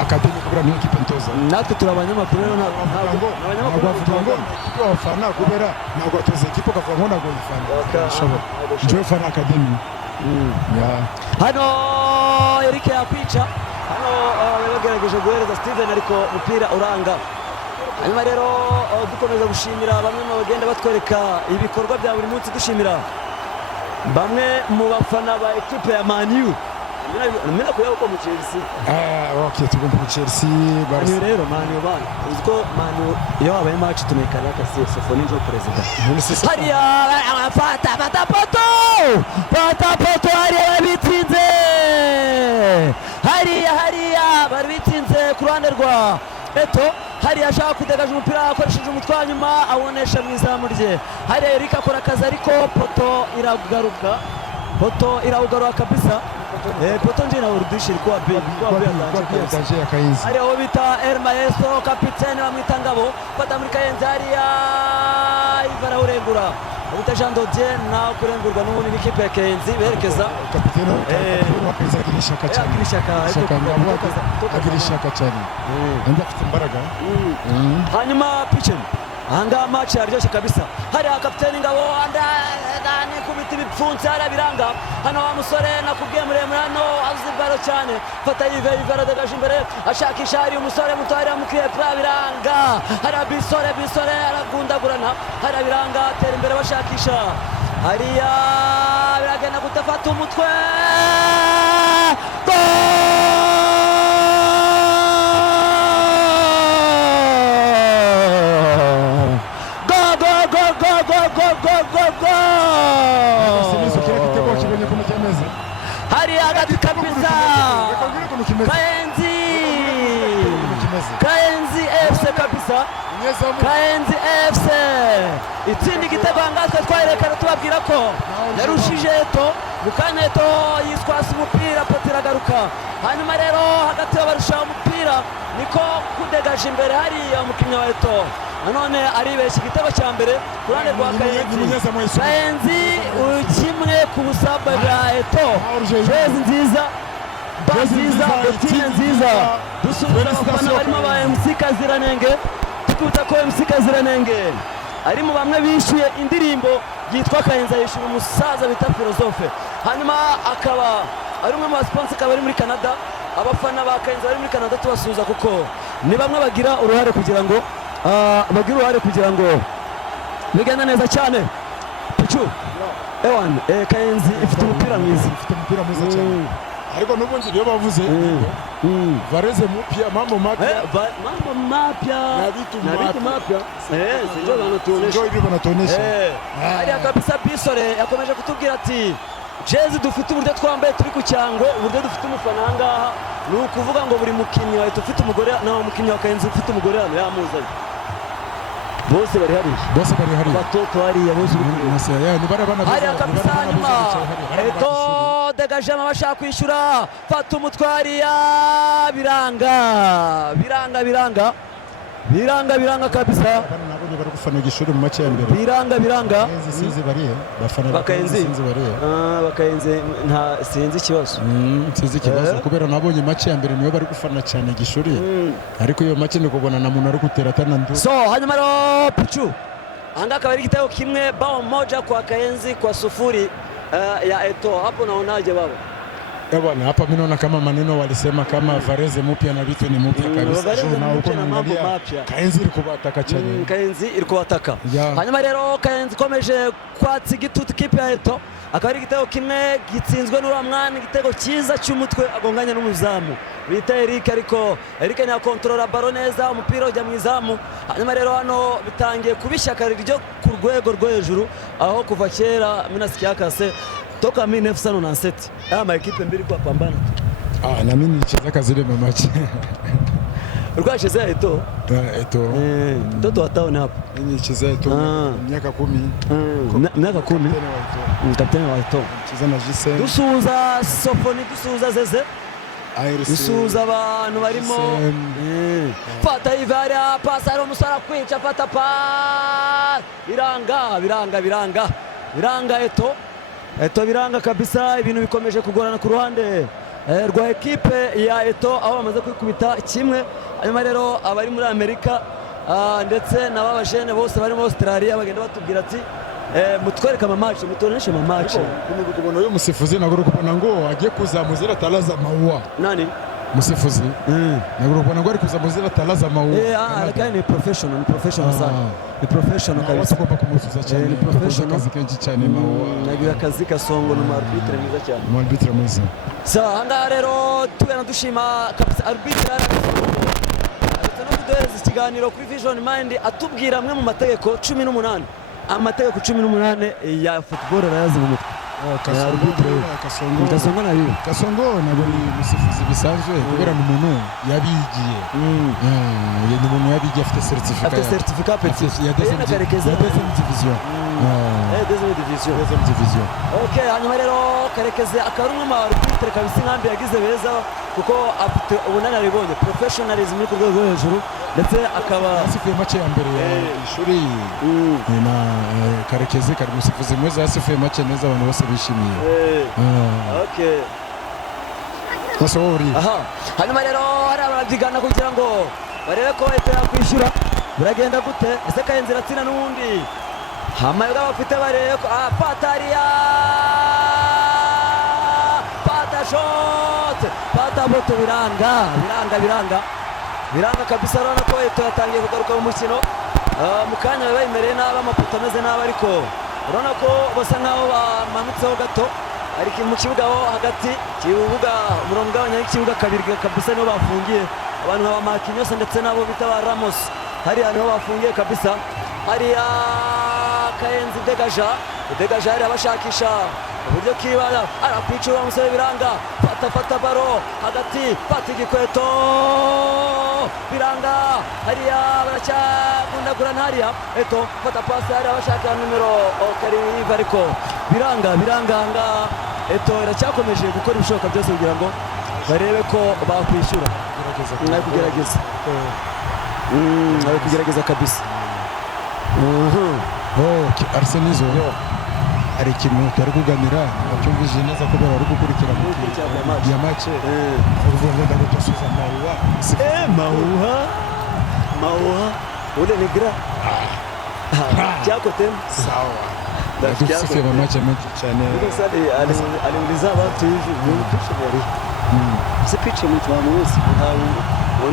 academy kubera ni ekipe ntoza. Natwe turabanyamakuru rero ntabwo abafana kubera ntabwo atoza ekipe kavuga ngo ntabwo ifana. Shobora. Jewe fani academy. Hano Eric yakwica. Hano bagerageje guhereza Steven ariko umupira uranga. Hanyuma rero dukomeza gushimira bamwe mu bagenda batwereka ibikorwa bya buri munsi, dushimira bamwe mu bafana ba ekipe ya Man U. Mena kuya uko mu Chelsea. Okay, tugomba mu Chelsea. Man U rero Man U bana. Uziko Man U iyo habaye match tumekana kasi Sofoni njo president. Hariya afata poto hariya babitsinze. Hariya bari bitsinze ku ruhande rwa Eto. Hariya ashaka kudegaje umupira akoresheje umutwe nyuma abonesha mu izamu rye. Hariya Eric akora akazi ariko poto iraugaruka kabisa. Poto njina urudishi ilikuwa big ya Kayenzi. Hariya wo bita El Maestro kapiteni bamwita Ngabo fata muri Kayenzi. Hariya Ivara urengura ubita Jean Dodier na kurengurwa n'ubundi n'ikipe ya Kayenzi berekeza kapiteni akishaka cyane enda afite imbaraga. Hanyuma Pichen anga match yaryoshye kabisa. Hariya kapiteni Ngabo pfunsi hariya biranga hano wa musore nakubwiye muremure hano azi baro cyane fata Yves aradagaje imbere ashakisha hari umusore muto hariya mukwiye kuri biranga hariya bisore aragundagurana hariya biranga atera imbere bashakisha hariya biragenda gutafata umutwe hariya hagati kabisa Kayenzi FC kabisa Kayenzi FC itsinda igitego hangatwe twayerekana tubabwira ko yarushije Eto mukanya Eto yiswasa umupira patira garuka hanyuma rero hagati y'abarusha umupira niko kudegaje imbere hariya umukinnyi wa Eto nanone aribeshya igitego cya mbere ku ruhande rwa Kayenzi kimwe ku busambo bwa Eto jezi nziza botine nziza dusubiza abafana barimo ba MC Kaziranenge tukuta ko MC Kaziranenge ari mu bamwe bishyuye indirimbo yitwa Kayenzi yishyura umusaza bita Philosophe hanyuma akaba ari umwe mu basponsa akaba ari muri Canada abafana ba Kayenzi bari muri Canada tubasuhuza kuko ni bamwe bagira uruhare kugira ngo bigenda neza cyane Pichu ewan Kayenzi ifite umupira mwiza cyane ariko n'ubundi niyo bavuze Varese mupya mambo mapya na vitu mapya ndio banatuonesha hariya kabisa Bisore yakomeje kutubwira ati jezi dufite uburyo twambaye turi ku cyangwe uburyo dufite umufana ahangaha ni ukuvuga ngo buri mukinnyi wahita ufite umugore nawe umukinnyi wa Kayenzi ufite umugore hano yamuzanye bose bari hariya batoto hariya bose hariya kabisa hanyuma Eto degajema bashaka kwishyura fata umutwe hariya biranga kabisa bari gufana igishuri mu make ya mbere biranga sinzi bariye bafana Bakayenzi nta sinzi ikibazo kubera nabonye make ya mbere niyo bari gufana cyane igishuri ariko iyo make ni kubona na muntu ari gutera atanandu so hanyuma ro Pichu anga akaba ari igitego kimwe bao moja kwa Kayenzi kwa sufuri ya Eto hapo naonaje baba bwana hapa mimi naona kama maneno walisema kama Varese mpya na vitu ni mpya kabisa na huko na mambo mapya Kayenzi iri kubataka cyane Kayenzi iri kubataka hanyuma rero Kayenzi komeje kwatsa igitutu kipe ya Eto akaba ari igitego kimwe gitsinzwe n'uramwana igitego cyiza cy'umutwe agonganya n'umuzamu bita Eric ariko Eric ni akontrola baro neza umupira ujya mu izamu hanyuma rero hano bitangiye kubishyakara ryo ku rwego rwo hejuru aho kuva kera minasikia kase toka 1997 ama ekipe mbili kwa pambana na mimi nicheza kazile mamachi ulikuwa cheza Eto mtoto wa town hapo mimi nicheza Eto miaka 10 kapteni wa Eto cheza na Jise dusuza Sofoni dusuza Zeze dusuza abantu barimo fata Ivaria pasaro musara kwica fata pa biranga Eto biranga kabisa ibintu bikomeje kugorana ku ruhande rwa ekipe ya Eto aho bamaze kwikubita kimwe hanyuma rero abari muri Amerika ndetse n'ababajene bose bari muri Australia bagenda batubwira ati mutwereka amamaci mutoneshe amamaci kubona uyu musifuzi nagoro kubona ngo agiye kuzamuzira talaza maua nani musifuzi nagoro kubona ngo ari kuzamuzira talaza maua ni professional sana ni professional kabisa kwa kumusuza cyane ni professional kazi kenshi cyane maua nagira akazi kasongo no arbitre mwiza cyane mu arbitre mwiza hanga rero tubena dushima kabisa arbitre no kuduhereza ikiganiro kuri Vision Mind atubwira amwe mu mategeko 18 amategeko 18 ya football arayazi mu mutwe Kasongo na bibi Kasongo nabo ni musifuzi bisanzwe kubera ni umuntu yabigiye ni umuntu yabigiye afite certificat ya deuxième division okay hanyuma rero Karekezi akarumwe ma arbitre kabisa nkambi yagize beza kuko afite ubunararibonye professionalism ku rwego hejuru ndetse akaba asifuye make ya mbere ya ishuri na Karekezi kari musifuzi mwiza asifuye make neza abantu bose bishimiye okay Kasori hanyuma rero hari ababyigana kugira ngo barebe ko Eto yakwishyura biragenda gute ese Kayenzi ratsina n'undi hamayega bafite barebe ko patariya shot pata boto biranga kabisa. Urabona ko Eto yatangiye kugaruka mu mukino mu kanya bayimereye nabi, amaputo ameze nabi, ariko urabona ko basa nkaho bamanutseho gato, ariko mu kibuga ho hagati kibuga umurongo w'abanya w'ikibuga kabiri kabisa niho bafungiye abantu nka Marquinhos ndetse nabo bita ba Ramos, hariya niho bafungiye kabisa. Hariya Kayenzi degaja hariya bashakisha uburyo kibara arakwicura umusore biranga, fata baro hagati, fata igikweto biranga, hariya baracyagundagurana, hariya Eto fata pasi hariya bashaka numero Kariva, ariko biranga Eto iracyakomeje gukora ibishoboka byose kugira ngo barebe ko bakwishyura. Ari kugerageza kabisa. Arsenizo hari ikintu turi kuganira cyumvise neza ko bari gukurikira mu ya match uvuga ngo ndagutasuza Mauha ule ni gra chako tena sawa ndakufia mu match menshi cyane. Aliuliza watu hivi ni picha bari si picha mtu wa mwezi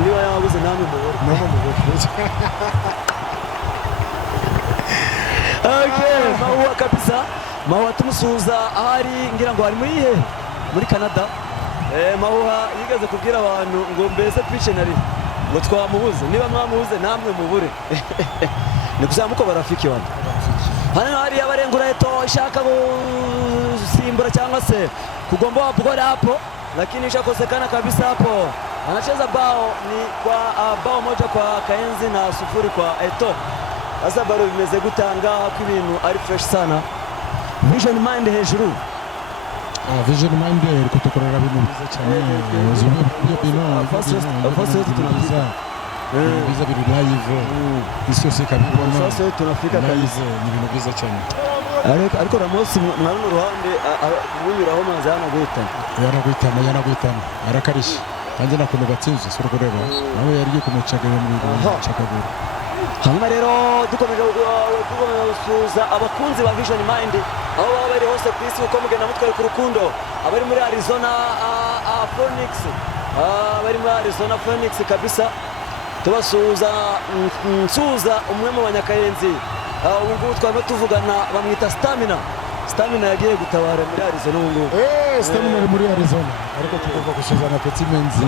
ndio yabuze namwe mubona. Okay, Mauha kabisa. Mauha tumusuhuza ahari ngira ngo ari muri Canada. Mauha yigeze kubwira abantu ngo mbese piche nari ngo twamubuze, niba mwamubuze namwe mubure. Ni kuzamuko barafiki wangu. Hano hari abarengura Eto ishaka gusimbura cyangwa se kugomba bora hapo, lakini ishakosekana kabisa hapo. Anacheza bao ni kwa bao moja kwa Kayenzi na 0 kwa Eto. Sasa baro bimeze gutanga ko ibintu ari fresh sana. Vision Mind hejuru. Vision Mind kutokorera ibintu biza cyane. Byo tunabiza. Biza biri live. Isi yose kabibona. Sasa tunafika kabisa. Ni ibintu biza cyane. Ariko Ramos mwarano ruhande ubunyuraho manzi yanagwitana. Arakarisha. Kandi nakuntu gatsinze sura kureba. Nawe yari kumucagera mu cakagura. Hanyuma rero dukomeje gusuhuza abakunzi ba Vision Mind aho baba bari hose ku isi, uko mugenda mutware ku rukundo, abari muri Arizona Phoenix kabisa tubasuhuza. Nsuhuza umwe mu banyakayenzi ubu ngubu twarimo tuvugana, bamwita Stamina yagiye gutabara muri Arizona ubu ngubu. Stamina ari muri Arizona, ariko tugomba gusuhuza na Petit Menzi,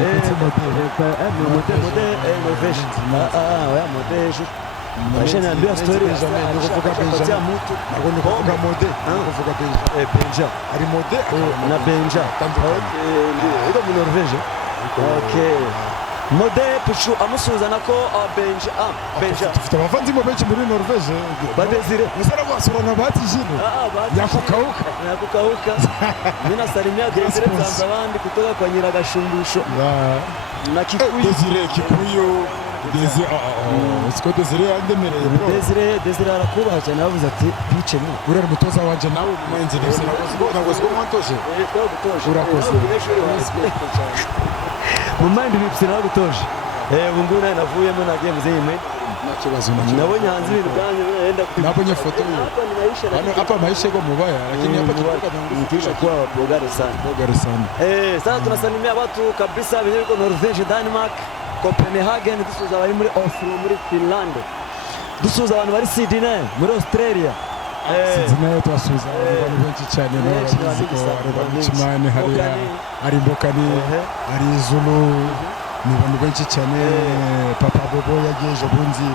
Maisha niambia story ni kuvuga Benja mtu na kuvuga Mode, kuvuga Benja Benja ari Mode na Benja. Ndio mu Norvège. Okay, Mode Pichu amusuhuza nako Benja tufite abavandimwe benshi muri Norvège badezire musara basurana batijino yakukauka. Mimi nasalimia Desire Zanzabandi kutoka kwa Nyiragashumbusho na Kikuyu. Desire Kikuyu Siko Desire yandemereye bro. Desire arakubaha cyane, yavuze ati pice ni urera mutoza wanje nawe mumenzi nese nagozwe mwantoje urakoze mu mind bipsira gutoje. Ubu ngubu navuyemo nagiye muzeyime nakibazo nabonye hanze ibintu byanyu yenda nabonye foto hapa maisha go mubaya, lakini hapa tunakuja kwa bogare sana. Sasa tunasalimia watu kabisa biko Norvège, Denmark, Copenhagen, dusuza bari muri Oslo muri Finland, dusuza abantu bari Sydney muri Australia. Sydney twasuza abantu benshi cyane n'abanyamahanga hariya ari Mbokani ari Zulu ni abantu benshi cyane. Papa Bobo yageje bunzi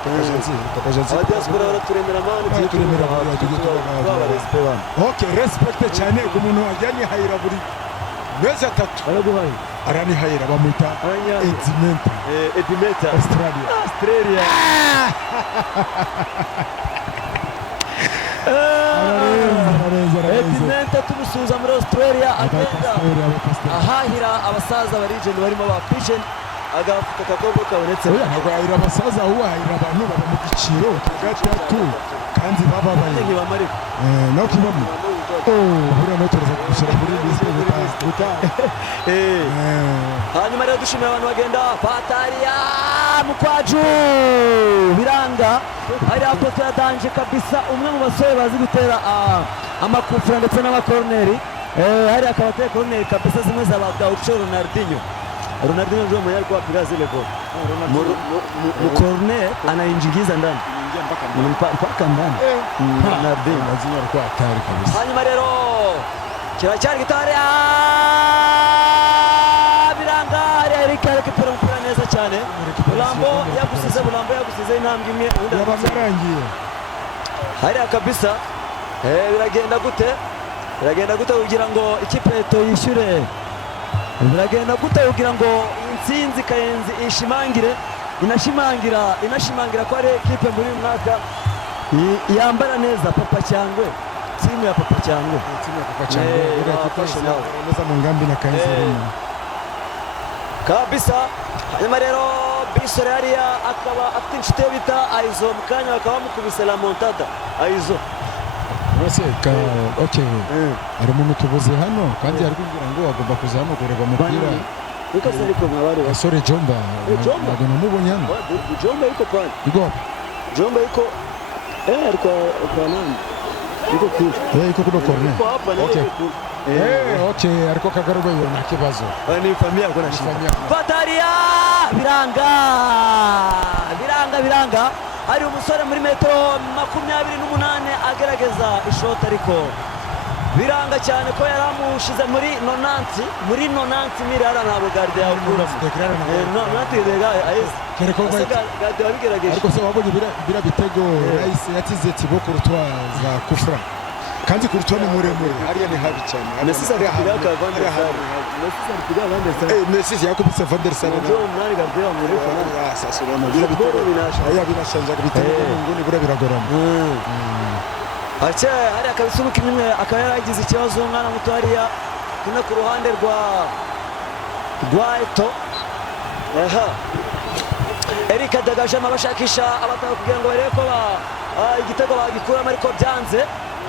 Papa Janzi diaspora baraturemera mani turemera okay, respect cyane ku muntu ajyanye hayira buri mezi atatu baraguhaye arani hayira bamuta Edimenta Australia Edimenta tumusuhuza muri Australia, agenda ahahira abasaza barijeni barimo ba Pigeon, agafuka kagogo kabonetse. Ntabwo yahira abasaza, ahubwo yahira abantu baba mu giciro gatatu kandi bababaye ntibamarika nawe kibamo buriya nawe turaza kugushyira muri liste hanyuma rero dushimiye abantu bagenda Patariya Mukwaju biranga ari apote yadanje kabisa, umwe mu basore bazi gutera amakufura ndetse n'amakorneri. hari akabateye corner kabisa zimwe za Gaucho Ronaldinho ndio mwenye alikuwa apiga zile goli mu corner anaingiza ndani mpaka ndani Ronaldinho mazina alikuwa hatari kabisa. Hanyuma rero kiracyari gitare biranga Eric arekipera umupira neza cyane Bulambo yagusize intambwe imwe Yabarangiye. hariya kabisa biragenda gute kugira ngo ikipe Eto yishyure biragenda gute kugira ngo intsinzi Kayenzi inashimangira ko ari ikipe muri uyu mwaka yambara neza Papa Cyangwe timu ya Papa Cyangwe neza mu ngambi na Kayenzi kabisa. Hanyuma rero Bisore hariya akaba afite inshuti bita Aizo mu kanya bakaba bamukubise la montada Aizo okay ari umuntu tubuze hano kandi ari kugira ngo agomba kuzamuka kureba umupira Because ariko mwabari sorry Jomba ntabwo namubonye hano Jomba yuko pale Jomba yuko ariko kwa nani yuko kuri yuko kudo corner okay ariko kagaruka yo nta kibazo ni familia yako na shida Bataria biranga hari umusore muri metero 28 agerageza ishoti ariko biranga cyane ko yaramushize muri 90 miliyara ntabwo garde yakura garde wabigerageje ariko se wabonye bira bitego Rais yatize Thibaut Courtois za kufra kandi Courtois ni muremure hariya ni habi cyane Messi Messi yakubise Van der Sar nani garde wa muri sasa bira bitego binashanja bitego nguni bura biragorana hari akabisa umukinnyi akaba yaragize ikibazo umwana muto hariya kuna ku ruhande rwa Eto Eric Dagajama bashakisha abataka kugira ngo barebe ko igitego bagikuramo ariko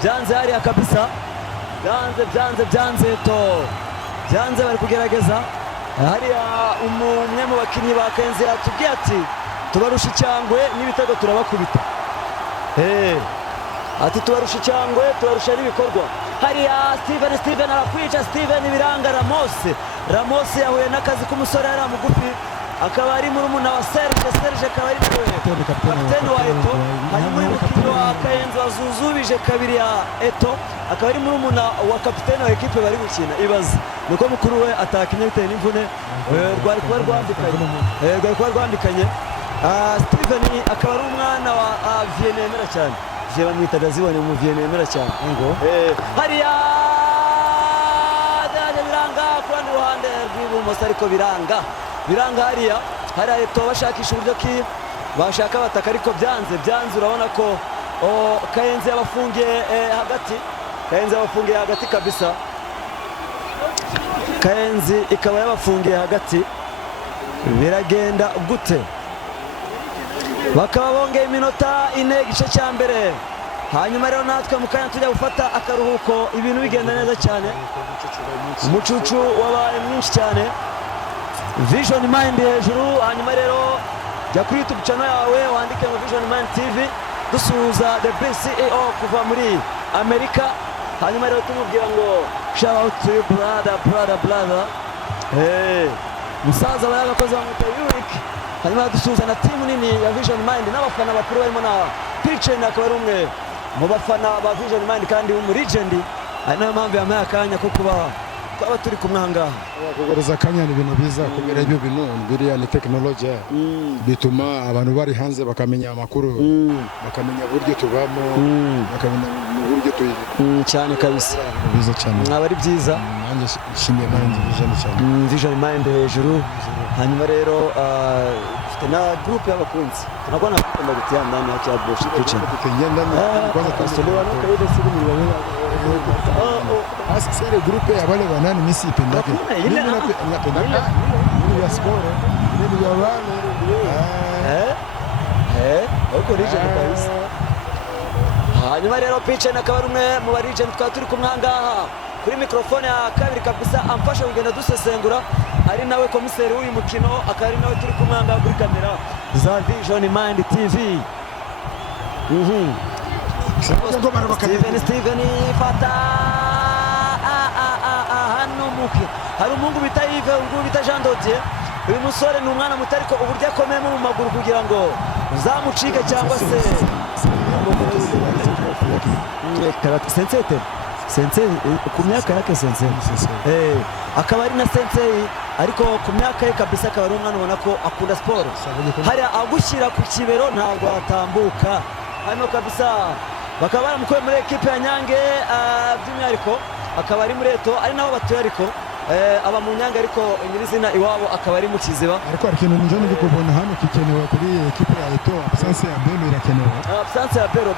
byanze hariya kabisa byanze Eto bari kugerageza hariya umwe mu bakinnyi ba Kayenzi atubwiye ati tubarusha icyangwe n'ibitego turabakubita ati tubarusha icyangwe tubarusha n'ibikorwa hariya Steven arakwica Steven biranga Ramos yahuye n'akazi k'umusore yari mugufi akaba ari murumuna wa Serge akaba ari kapiteni wa Eto hanyuma uyu mukinnyi wa Kayenzi wazuzubije kabiri ya Eto akaba ari murumuna wa kapiteni wa ekipe bari gukina ibaze nuko mukuru we atakinye bitewe n'imvune rwari kuba rwambikanye Steven akaba ari umwana wa Vienne yemera cyane bamwitaga zibone mu Vienne yemera cyane hariya biranga ku ruhande rw'ibumoso ariko biranga hariya Eto bashakisha uburyo ki bashaka bataka ariko byanze urabona ko Kayenzi yabafungiye hagati kabisa Kayenzi ikaba yabafungiye hagati biragenda gute bakaba bongeye iminota 4 igice cya mbere hanyuma rero natwe mu kanya tujya gufata akaruhuko ibintu bigenda neza cyane umucucu wabaye mwinshi cyane Vision Mind hejuru hanyuma rero jya kuri YouTube channel yawe wandike ngo Vision Mind TV dusuhuza the best CEO kuva muri Amerika hanyuma rero tumubwira ngo shout out to you brother musaza baragakoze bamwita Yurik hanyuma dusuhuza na timu nini ya Vision Mind n'abafana bakuru barimo na Pitchen akaba ari umwe mu bafana ba Vision Mind kandi w'umulegend ari nayo mpamvu yamaye akanya ko kuba turi kumwanga kugereza akanya ni ibintu biza kubera ibyo bintu biriya ni tekinoloji bituma abantu bari hanze bakamenya amakuru bakamenya uburyo tubamo bakamenya uburyo cyane kabisa biza cyane mwaba ari byiza nanjye shimye Mind cyane Vision Mind hejuru hanyuma rero dufite na groupe y'abakunzi tunakwa na ndagutiya ndani ya chat box kitchen tugenda kwanza tusolewa no kaide siku miliyoni asisere groupe ya wale wanani misi ipendake mimi napenda ya sport mimi ya wale uko region kabisa hanyuma rero Pitchen akaba ari umwe mu region turi kumwangaha kuri mikrofone ya kabiri kabisa amfasha kugenda dusesengura ari nawe komiseri w'uyu mukino akaba ari nawe turi kumwanga kuri kamera za Vision Mind TV Steven fata hari umuhungu bita Yves, uyu bita Jean Dodier. Uyu musore ni umwana muto ariko uburyo akomeyemo mu maguru kugira ngo uzamucike cyangwa se Sensei ku myaka yake Sensei akaba ari na Sensei ariko ku myaka ye kabisa akaba ari umwana ubona ko akunda siporo. Hari agushyira ku kibero ntabwo atambuka hano kabisa. Bakaba baramukuye muri ekipe ya Nyange by'umwihariko akaba ari muri Eto ari naho batuye ariko aba mu Nyange ariko nyirizina iwabo akaba ari mu Kiziba. Ariko hari ikintu njye ndi kubona hano kikenewe kuri ekipe ya Eto, absence ya Bero irakenewe. Absence ya Bero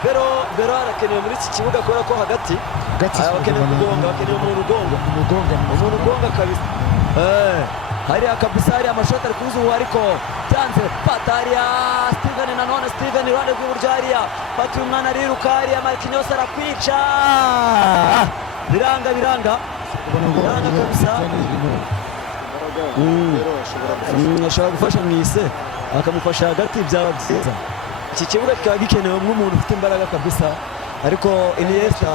arakenewe muri iki kibuga kubera ko hagati bakeneye kugonga, bakeneye umuntu ugonga kabisa. Hariya kabisa hariya amashoti ari kuzuba ariko byanze pata hariya Steven nanone Steven iruhande rw'iburyo hariya pata uyu mwana ariruka hariya Marquinhos arakwica biranga kabisa. Ashobora gufasha Mwise akamufasha hagati byaba byiza. Iki kibuga kikaba gikenewe nk'umuntu ufite imbaraga kabisa ariko Iniesta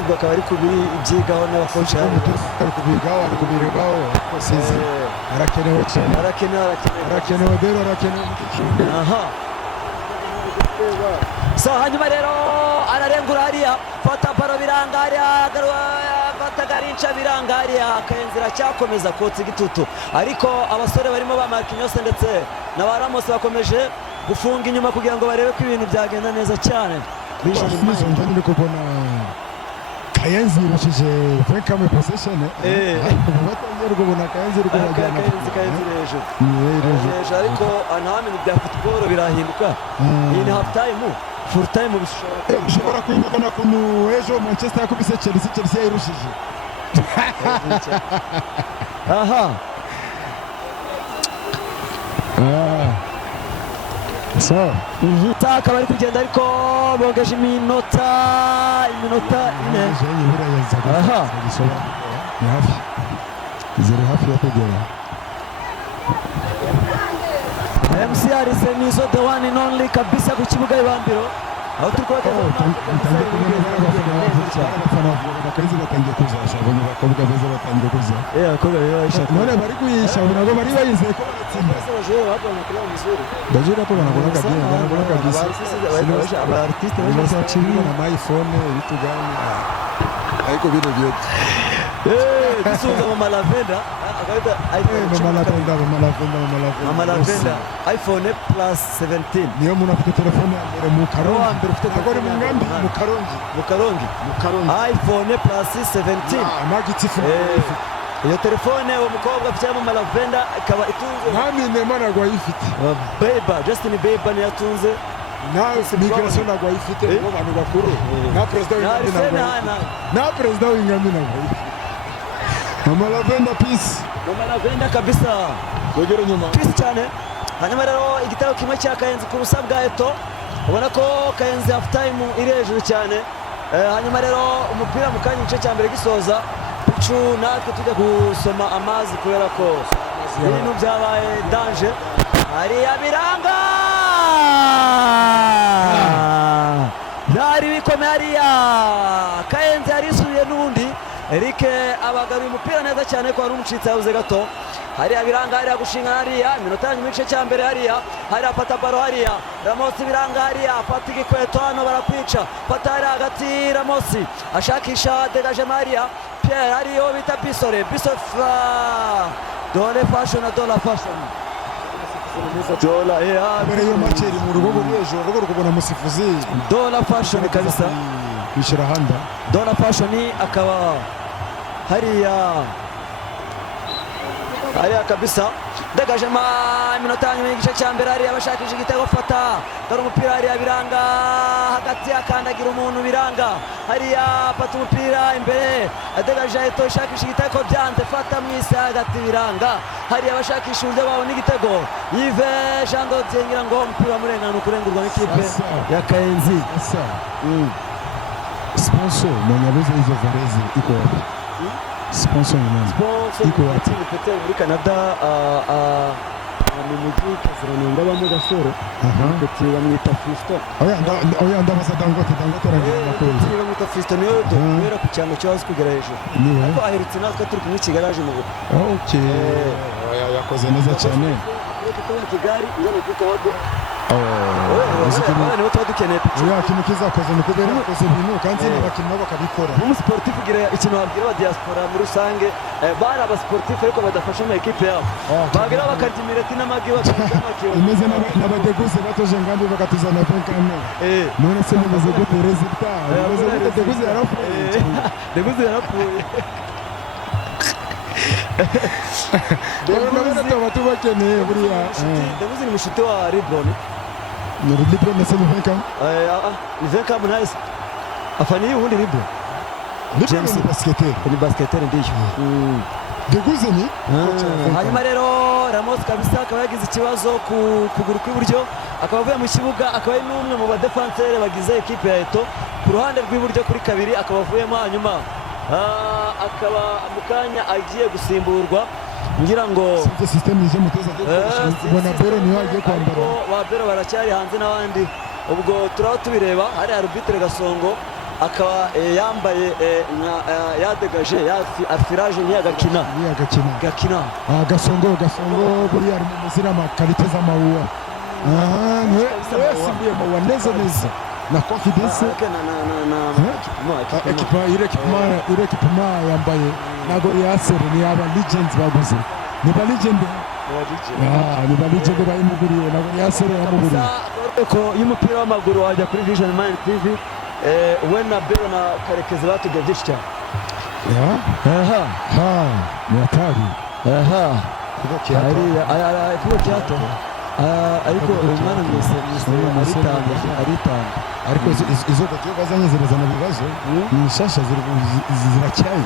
ubwo akaba ari kubyigaho n'abakoci ari kubigaho sizi arakenewe cyane, arakenewe Bero arakenewe. So hanyuma rero ararengura hariya fata baro biranga hariya fata Garincha biranga hariya akayenzira cyakomeza kotsa igitutu ariko abasore barimo ba Marquinhos ndetse na ba Ramos bakomeje gufunga inyuma kugira ngo barebe ko ibintu byagenda neza cyane. Ndi kubona Kayenzi irushije Venkame possession batangiye kubona Kayenzi iri kubajyana hejuru ariko anamenye bya football birahinduka. Iyi ni half time, full time bishobora kwibona kuntu ejo Manchester yakubise Chelsea yayirushije. So akaba ari kugenda ariko bogeje iminota ine. Zero hafi ya kugera. MCR Semizo the one and only kabisa ku kibuga Ibambiro aho turi kubona abakarizi batangiye kuzasha abonye bakobwa beza batangiye kuza abakobwa bashaka none bari kuyisha nabo bari bayizeye ko batsinda ndajira ko banakora kabisa banakora kabisa aba artiste bashaka na iPhone bituganye ariko bino byote bisuza mu malavenda akaita malavenda iPhone plus 17 niyo muntu afite telefone ya mbere mu Karongi akora mu ngambi mu Karongi iPhone plus 17 magitifu iyo telefone uwo mukobwa afite mu malavenda ikaba itunze nami Neymar nagwa yifite Justin Bieber niyo atunze na migration nagwa yifite ngo bantu bakuru na president w'ingambi nagwa Mama Lavenda peace. Mama Lavenda kabisa. Gogera nyuma. Peace cyane. Hanyuma rero igitego kimwe cya Kayenzi ku busa bwa Eto. Ubona ko Kayenzi half time iri hejuru cyane. Hanyuma rero umupira mu kanya igice cya mbere gisoza. Pichu natwe tujya gusoma amazi kubera ko ibintu byabaye danger. Hariya biranga. Byari bikomeye hariya. Kayenzi yarisubiye n'ubundi. Eric abagaruye umupira neza cyane ko ari umucitsi yabuze gato. Hariya biranga hariya gushinga hariya iminota ya gice cya mbere hariya pata baro hariya Ramos biranga hariya pata igikweto hano barakwica pata hariya hagati Ramos ashakisha degaje Maria Pierre hariyo bita Bisore Dole fashion Dola mbere yo match iri mu rugo rw'ejo rwo kubona musifuzi Dola fashion kabisa bishira handa Dola fashion akaba hariya kabisa degaje iminota ya nyuma y'igice cya mbere hariya bashakisha igitego fata dore umupira hariya biranga hagati akandagira umuntu biranga hariya pata umupira imbere adegaje Eto ishakisha igitego byanze fata mwise hagati biranga hariya bashakisha uburyo babona igitego Yves Jean Dodier ngira ngo umupira wamurengana kurengurwa n'ikipe ya Kayenzi sponsor mwenyabuze hizo varezi iko sponsor ni nani? Iko wapi? Peter muri Canada mu mujyi kaziranenge abamo gasore ndetse bamwita Fiston. oya ndabaza Dangote aragira amakuru bamwita Fiston niyo duhera ku cyano cyo hasi kugera hejuru ariko aherutse natwe turi kumwe Kigali aje mu bukwe. oya yakoze neza cyane Kigali ngana kuko wado niba tuba dukeneye oya ikintu kizakoze ni ukubera yakoze ibintu kandi n'abakinnyi nabo bakabikora. nk'umusiporutifu ugira ikintu wabwira aba diaspora muri rusange bari abasiporutifu ariko badafasha mu ekipe yabo bagira bakarya imireti n'amagi imeze n'abadeguze batoje ngambi bakatuzana venkane none se mumeze gute rezida imeze gute deguze yarapfuye Deguze tuba tubakeneye buriya Deguze ni mushuti wa Libron na se Venkam ni Venkam nice afani ubundi Libron James ni basketteur ndiyo Deguze ni hanyuma rero Ramos kabisa akaba yagize ikibazo ku kuguru kw'iburyo akaba avuye mu kibuga akaba ari n'umwe mu badefenseur bagize ekipe ya Eto ku ruhande rw'iburyo kuri kabiri akaba avuyemo hanyuma akaba mu kanya agiye gusimburwa ngira ngo system ije muteza ubona Bero niyo agiye kwambara ba Bero baracyari hanze n'abandi ubwo turaho tubireba hari arbitre Gasongo akaba yambaye yadegaje afirage gakina Gasongo buriya ari mu muzira makarite z'amawuwa simbiye mawa neza na confidence ekipema yambaye nago yasere ni aba legends baguze ni ba legend bayimuguriye nago yasere yamuguriye ko y'umupira w'amaguru wajya kuri Vision Mind TV we na Bero na Karekezi batubwiye byinshi cyane ni hatari kibokiato ariko umwana mwese aritanga ariko izo gatiyo bazanye zirazana ibibazo ni nshasha ziracyaye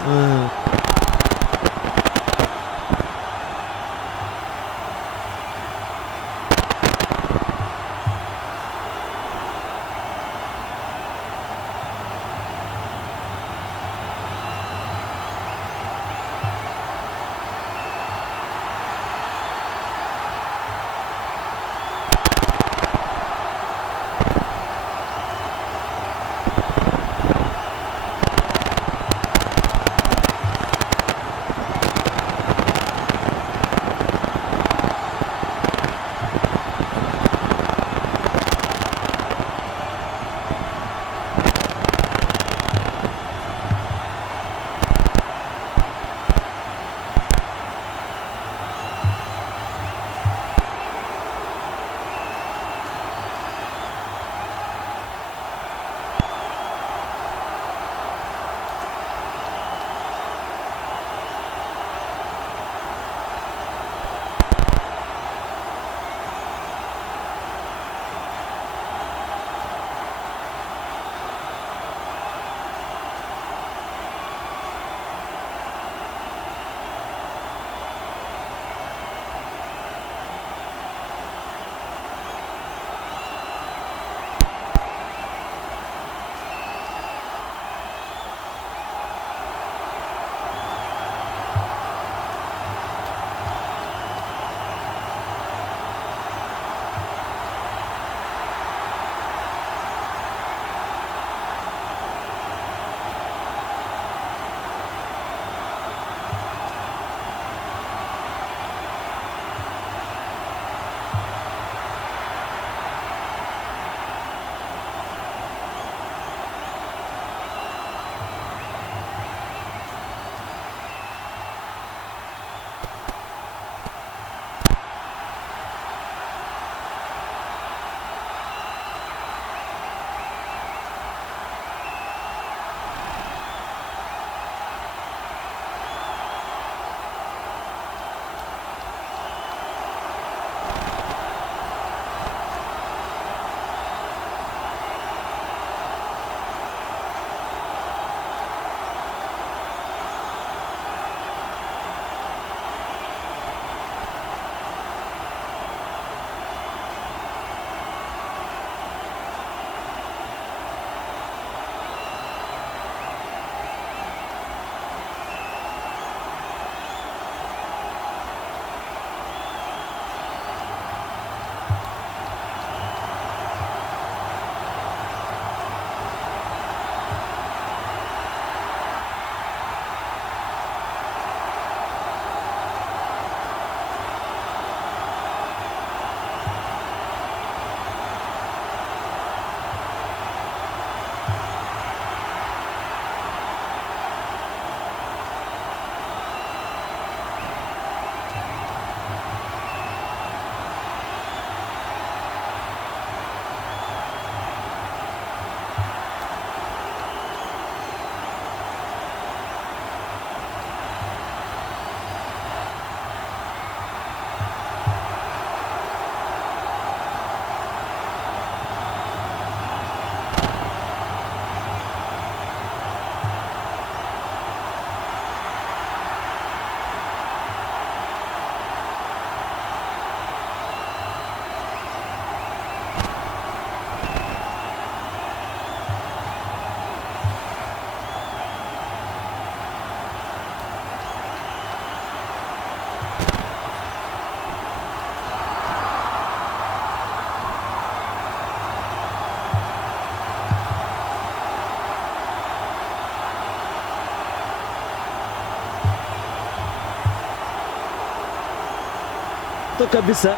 gato kabisa.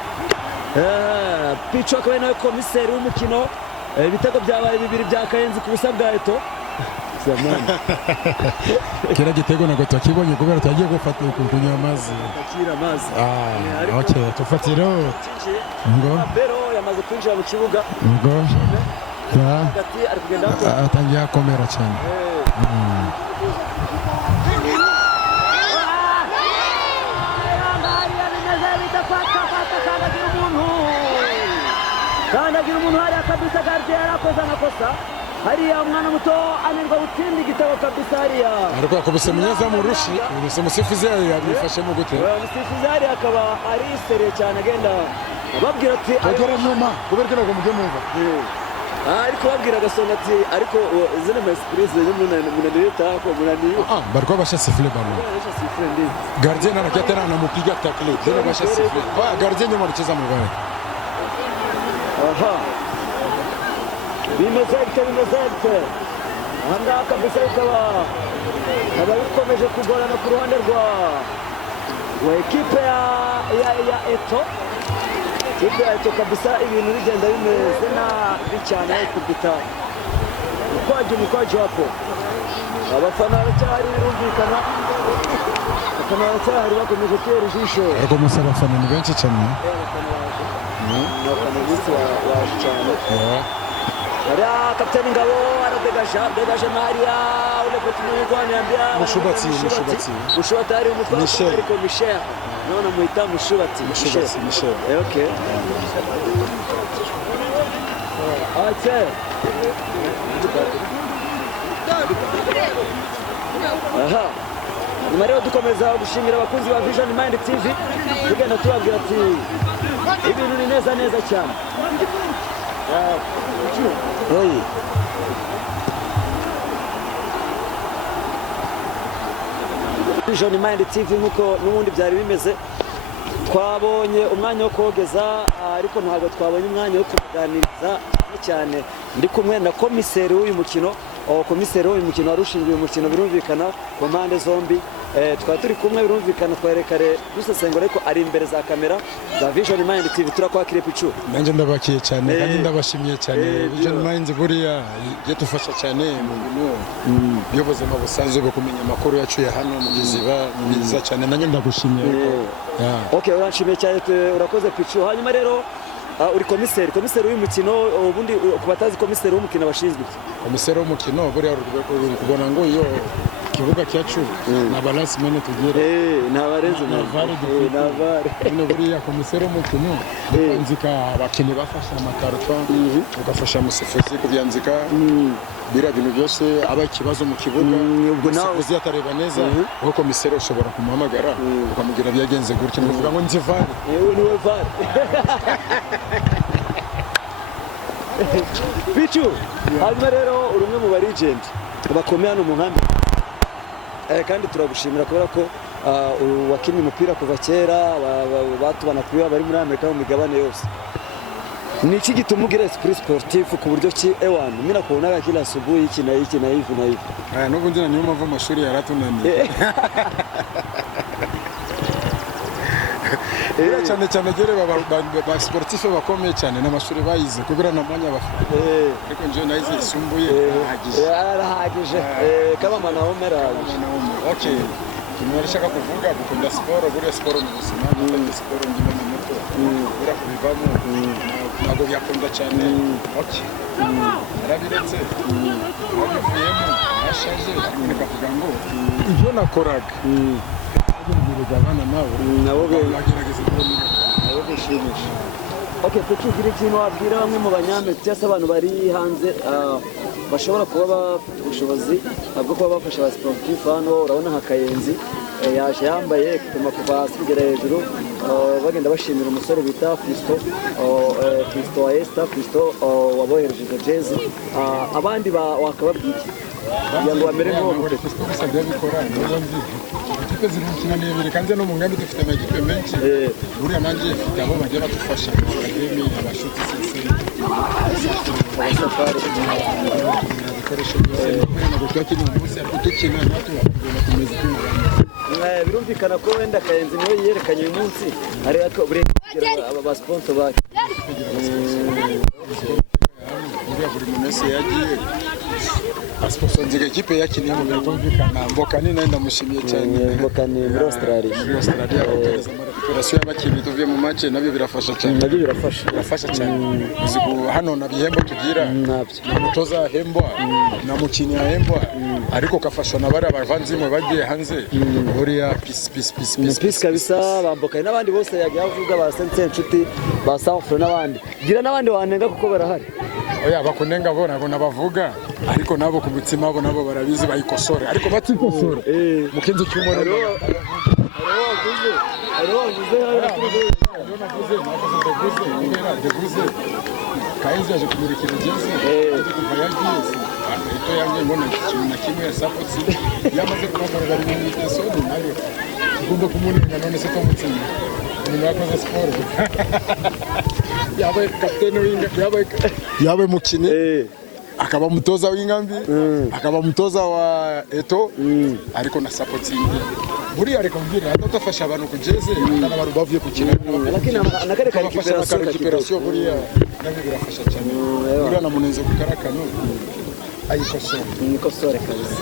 Pichu akaba ari nawe komiseri w'umukino. Ibitego byabaye 2 bya Kayenzi ku busa bwa Eto. Kera gitego ntabwo twakibonye kubera twagiye gufata kunywa amazi. Akira amazi. Okay, tufatiro. Ngo Bero yamaze kwinjira mu kibuga. Ngo Hagati ari kugenda atangiye akomera cyane. Kandagira umuntu hariya kabisa gardien yarakoze amakosa. Hariya umwana muto anirwa gutsinda igitego kabisa hariya. Ariko akubise munyezamu rushi, ubise musifuzi yabifashemo gute? Umusifuzi hariya akaba ari seriye cyane agenda babwira ati agera nyuma kubera ko mujye mumva. Ariko babwira Gasonga ati ariko zene ma surprise munanireta ko munaniyo. Bariko basha siffler bano. Gardien anakiata na anamupiga tackle. Zene basha siffler. Gardien nyuma alicheza mbaya. Aha. Bimezekte. Hanga kabisa ikawa bikomeje kugorana ku ruhande rwa ekipe ya Eto. Ekipe ya Eto kabisa ibintu bigenda bimeze nabi cyane kubita. Mukwaje hapo. Abafana baracyari birumvikana. Abafana baracyari bakomeje kwera ijisho. Ariko musa abafana ni benshi cyane. Waje cyane. Hariya kapiteni Ngabo aradegaje Maria ule petit ananiambia Mushubatsi ari umutwaro ariko Michel none muita Mushubatsi. Okay. Aha. Nyuma rero dukomeza gushimira abakunzi ba Vision Mind TV tugenda tubabwira ati ibintu ni neza cyane. Oyi. Vision Mind TV nkuko n'ubundi byari bimeze twabonye umwanya wo kogeza ariko ntabwo twabonye umwanya wo kuganiriza cyane ndi kumwe na komiseri w'uyu mukino komiseri w'uyu mukino warushinzwe uyu mukino birumvikana ku mpande zombi twari turi kumwe birumvikana twarekare dusesengura ariko ari imbere za kamera za Vision Mind TV turakwakire Pichu. Nanjye ndabakiye cyane kandi ndabashimiye cyane. Vision Mind buriya yatufasha cyane mu bintu by'ubuzima busanzwe bwo kumenya amakuru yacu ya hano mu Giziba biza cyane nanjye ndagushimiye ariko. Okay, uranshimiye cyane urakoze Pichu. Hanyuma rero uri komiseri w'uyu mukino ubundi kubatazi komiseri w'umukino abashinzwe iki? Komiseri w'umukino buriya kubona ngo iyo kibuga cyacu na balance mene tugere nabarenze navare buriya komiseri w'umukino nzika abakinnyi bafasha amakarito ugafasha musifuzi kubyanzika bira bintu byose aba ikibazo mu kibuga ubwo nawe uzi atareba neza uko komiseri ushobora kumuhamagara ukamugira byagenze gutyo uvuga ngo nzi vare niwe vare. Pichu hanyuma rero uri umwe mu barigent bakomeye hano mu nkambi kandi turagushimira kubera ko wakinnye umupira kuva kera batubana kuba bari muri Amerika mu migabane yose. Ni iki gituma ugira esprit sportif ku buryo ki ewan mina kuonaga kila asubuhi hiki na hivi na hivi? N'ubundi na nyuma amashuri yaratunaniye. cyane gere ba sportif bakomeye cyane n'amashuri bayize kubera namanya bafite ariko nje nayize isumbuye arahagije kama manaomera. Okay, tunarashaka kuvuga gukunda siporo buriya siporo ni ubuzima gukunda siporo ndimo na moto buriya kubivamo ntabwo byakunda cyane. Okay, narabiretse nabivuyemo nashaje nikavuga ngo ibyo nakoraga abana nabo bagerageza nabo bishimisha. Okay, tukigira ikintu wabwira bamwe mu banyamerika cyangwa se abantu bari hanze bashobora kuba bafite ubushobozi bwo kuba bafasha aba sportif hano urabona nka Kayenzi yaje yambaye kuma kuva hasi kugera hejuru bagenda bashimira umusore bita Fisto wabohereje jezi abandi wakababwira kugira ngo bamere nk'uko bisabye bikora niba nzi ikipe zirukina n'ibiri kandi no mu ngambi dufite amakipe menshi buriya nanjye mfite abo bagiye badufasha mu akademi abashuti sese abasafari ibikoresho byose ntabwo twakina umunsi ariko dukina natwe tugomba kumeza ibyuma birumvikana ko wenda Kayenzi niwe yerekanye uyu munsi ari uburenganzira aba sponsor bake buri munsi yagiye asponsoringa ikipe yakiniye mu bintu tumvikana Mbokani nayo ndamushimiye cyane Mbokani muri Australia kohereza amarapurasiyo y'abakinnyi tuvuye mu match nabyo birafasha cyane birafasha cyane uzigu hano na bihembo tugira na mutoza hembo na mukinnyi hembo ariko kafashwa na bari abavanzimo bagiye hanze buriya peace kabisa bambokanye n'abandi bose yagiye avuga ba Sense Nshuti ba Sanfro n'abandi gira n'abandi wanenga kuko barahari oya bakunenga bo bavuga ariko nabo ku mutima bo nabo barabizi bayikosore ariko batikosore mukinzi cy'umoro Kayenzi yaje kumurikira jezi kuva yagiye ito yanjye mbona ikintu na kimwe ya support yamaze kubakorera ibintu by'isoni nayo tugomba kumunenga none se tumutsinda umuntu yakoze siporo yabaye kapiteni w'inga yabaye mukinnyi akaba mutoza w'ingambi akaba mutoza wa eto ariko na supporting buriya reka mbwira atafasha abantu kujeze n'abantu bavuye kukina lakini nakareka recuperation buriya nabi birafasha cyane buriya namunenze kukarakano ayikosora kabisa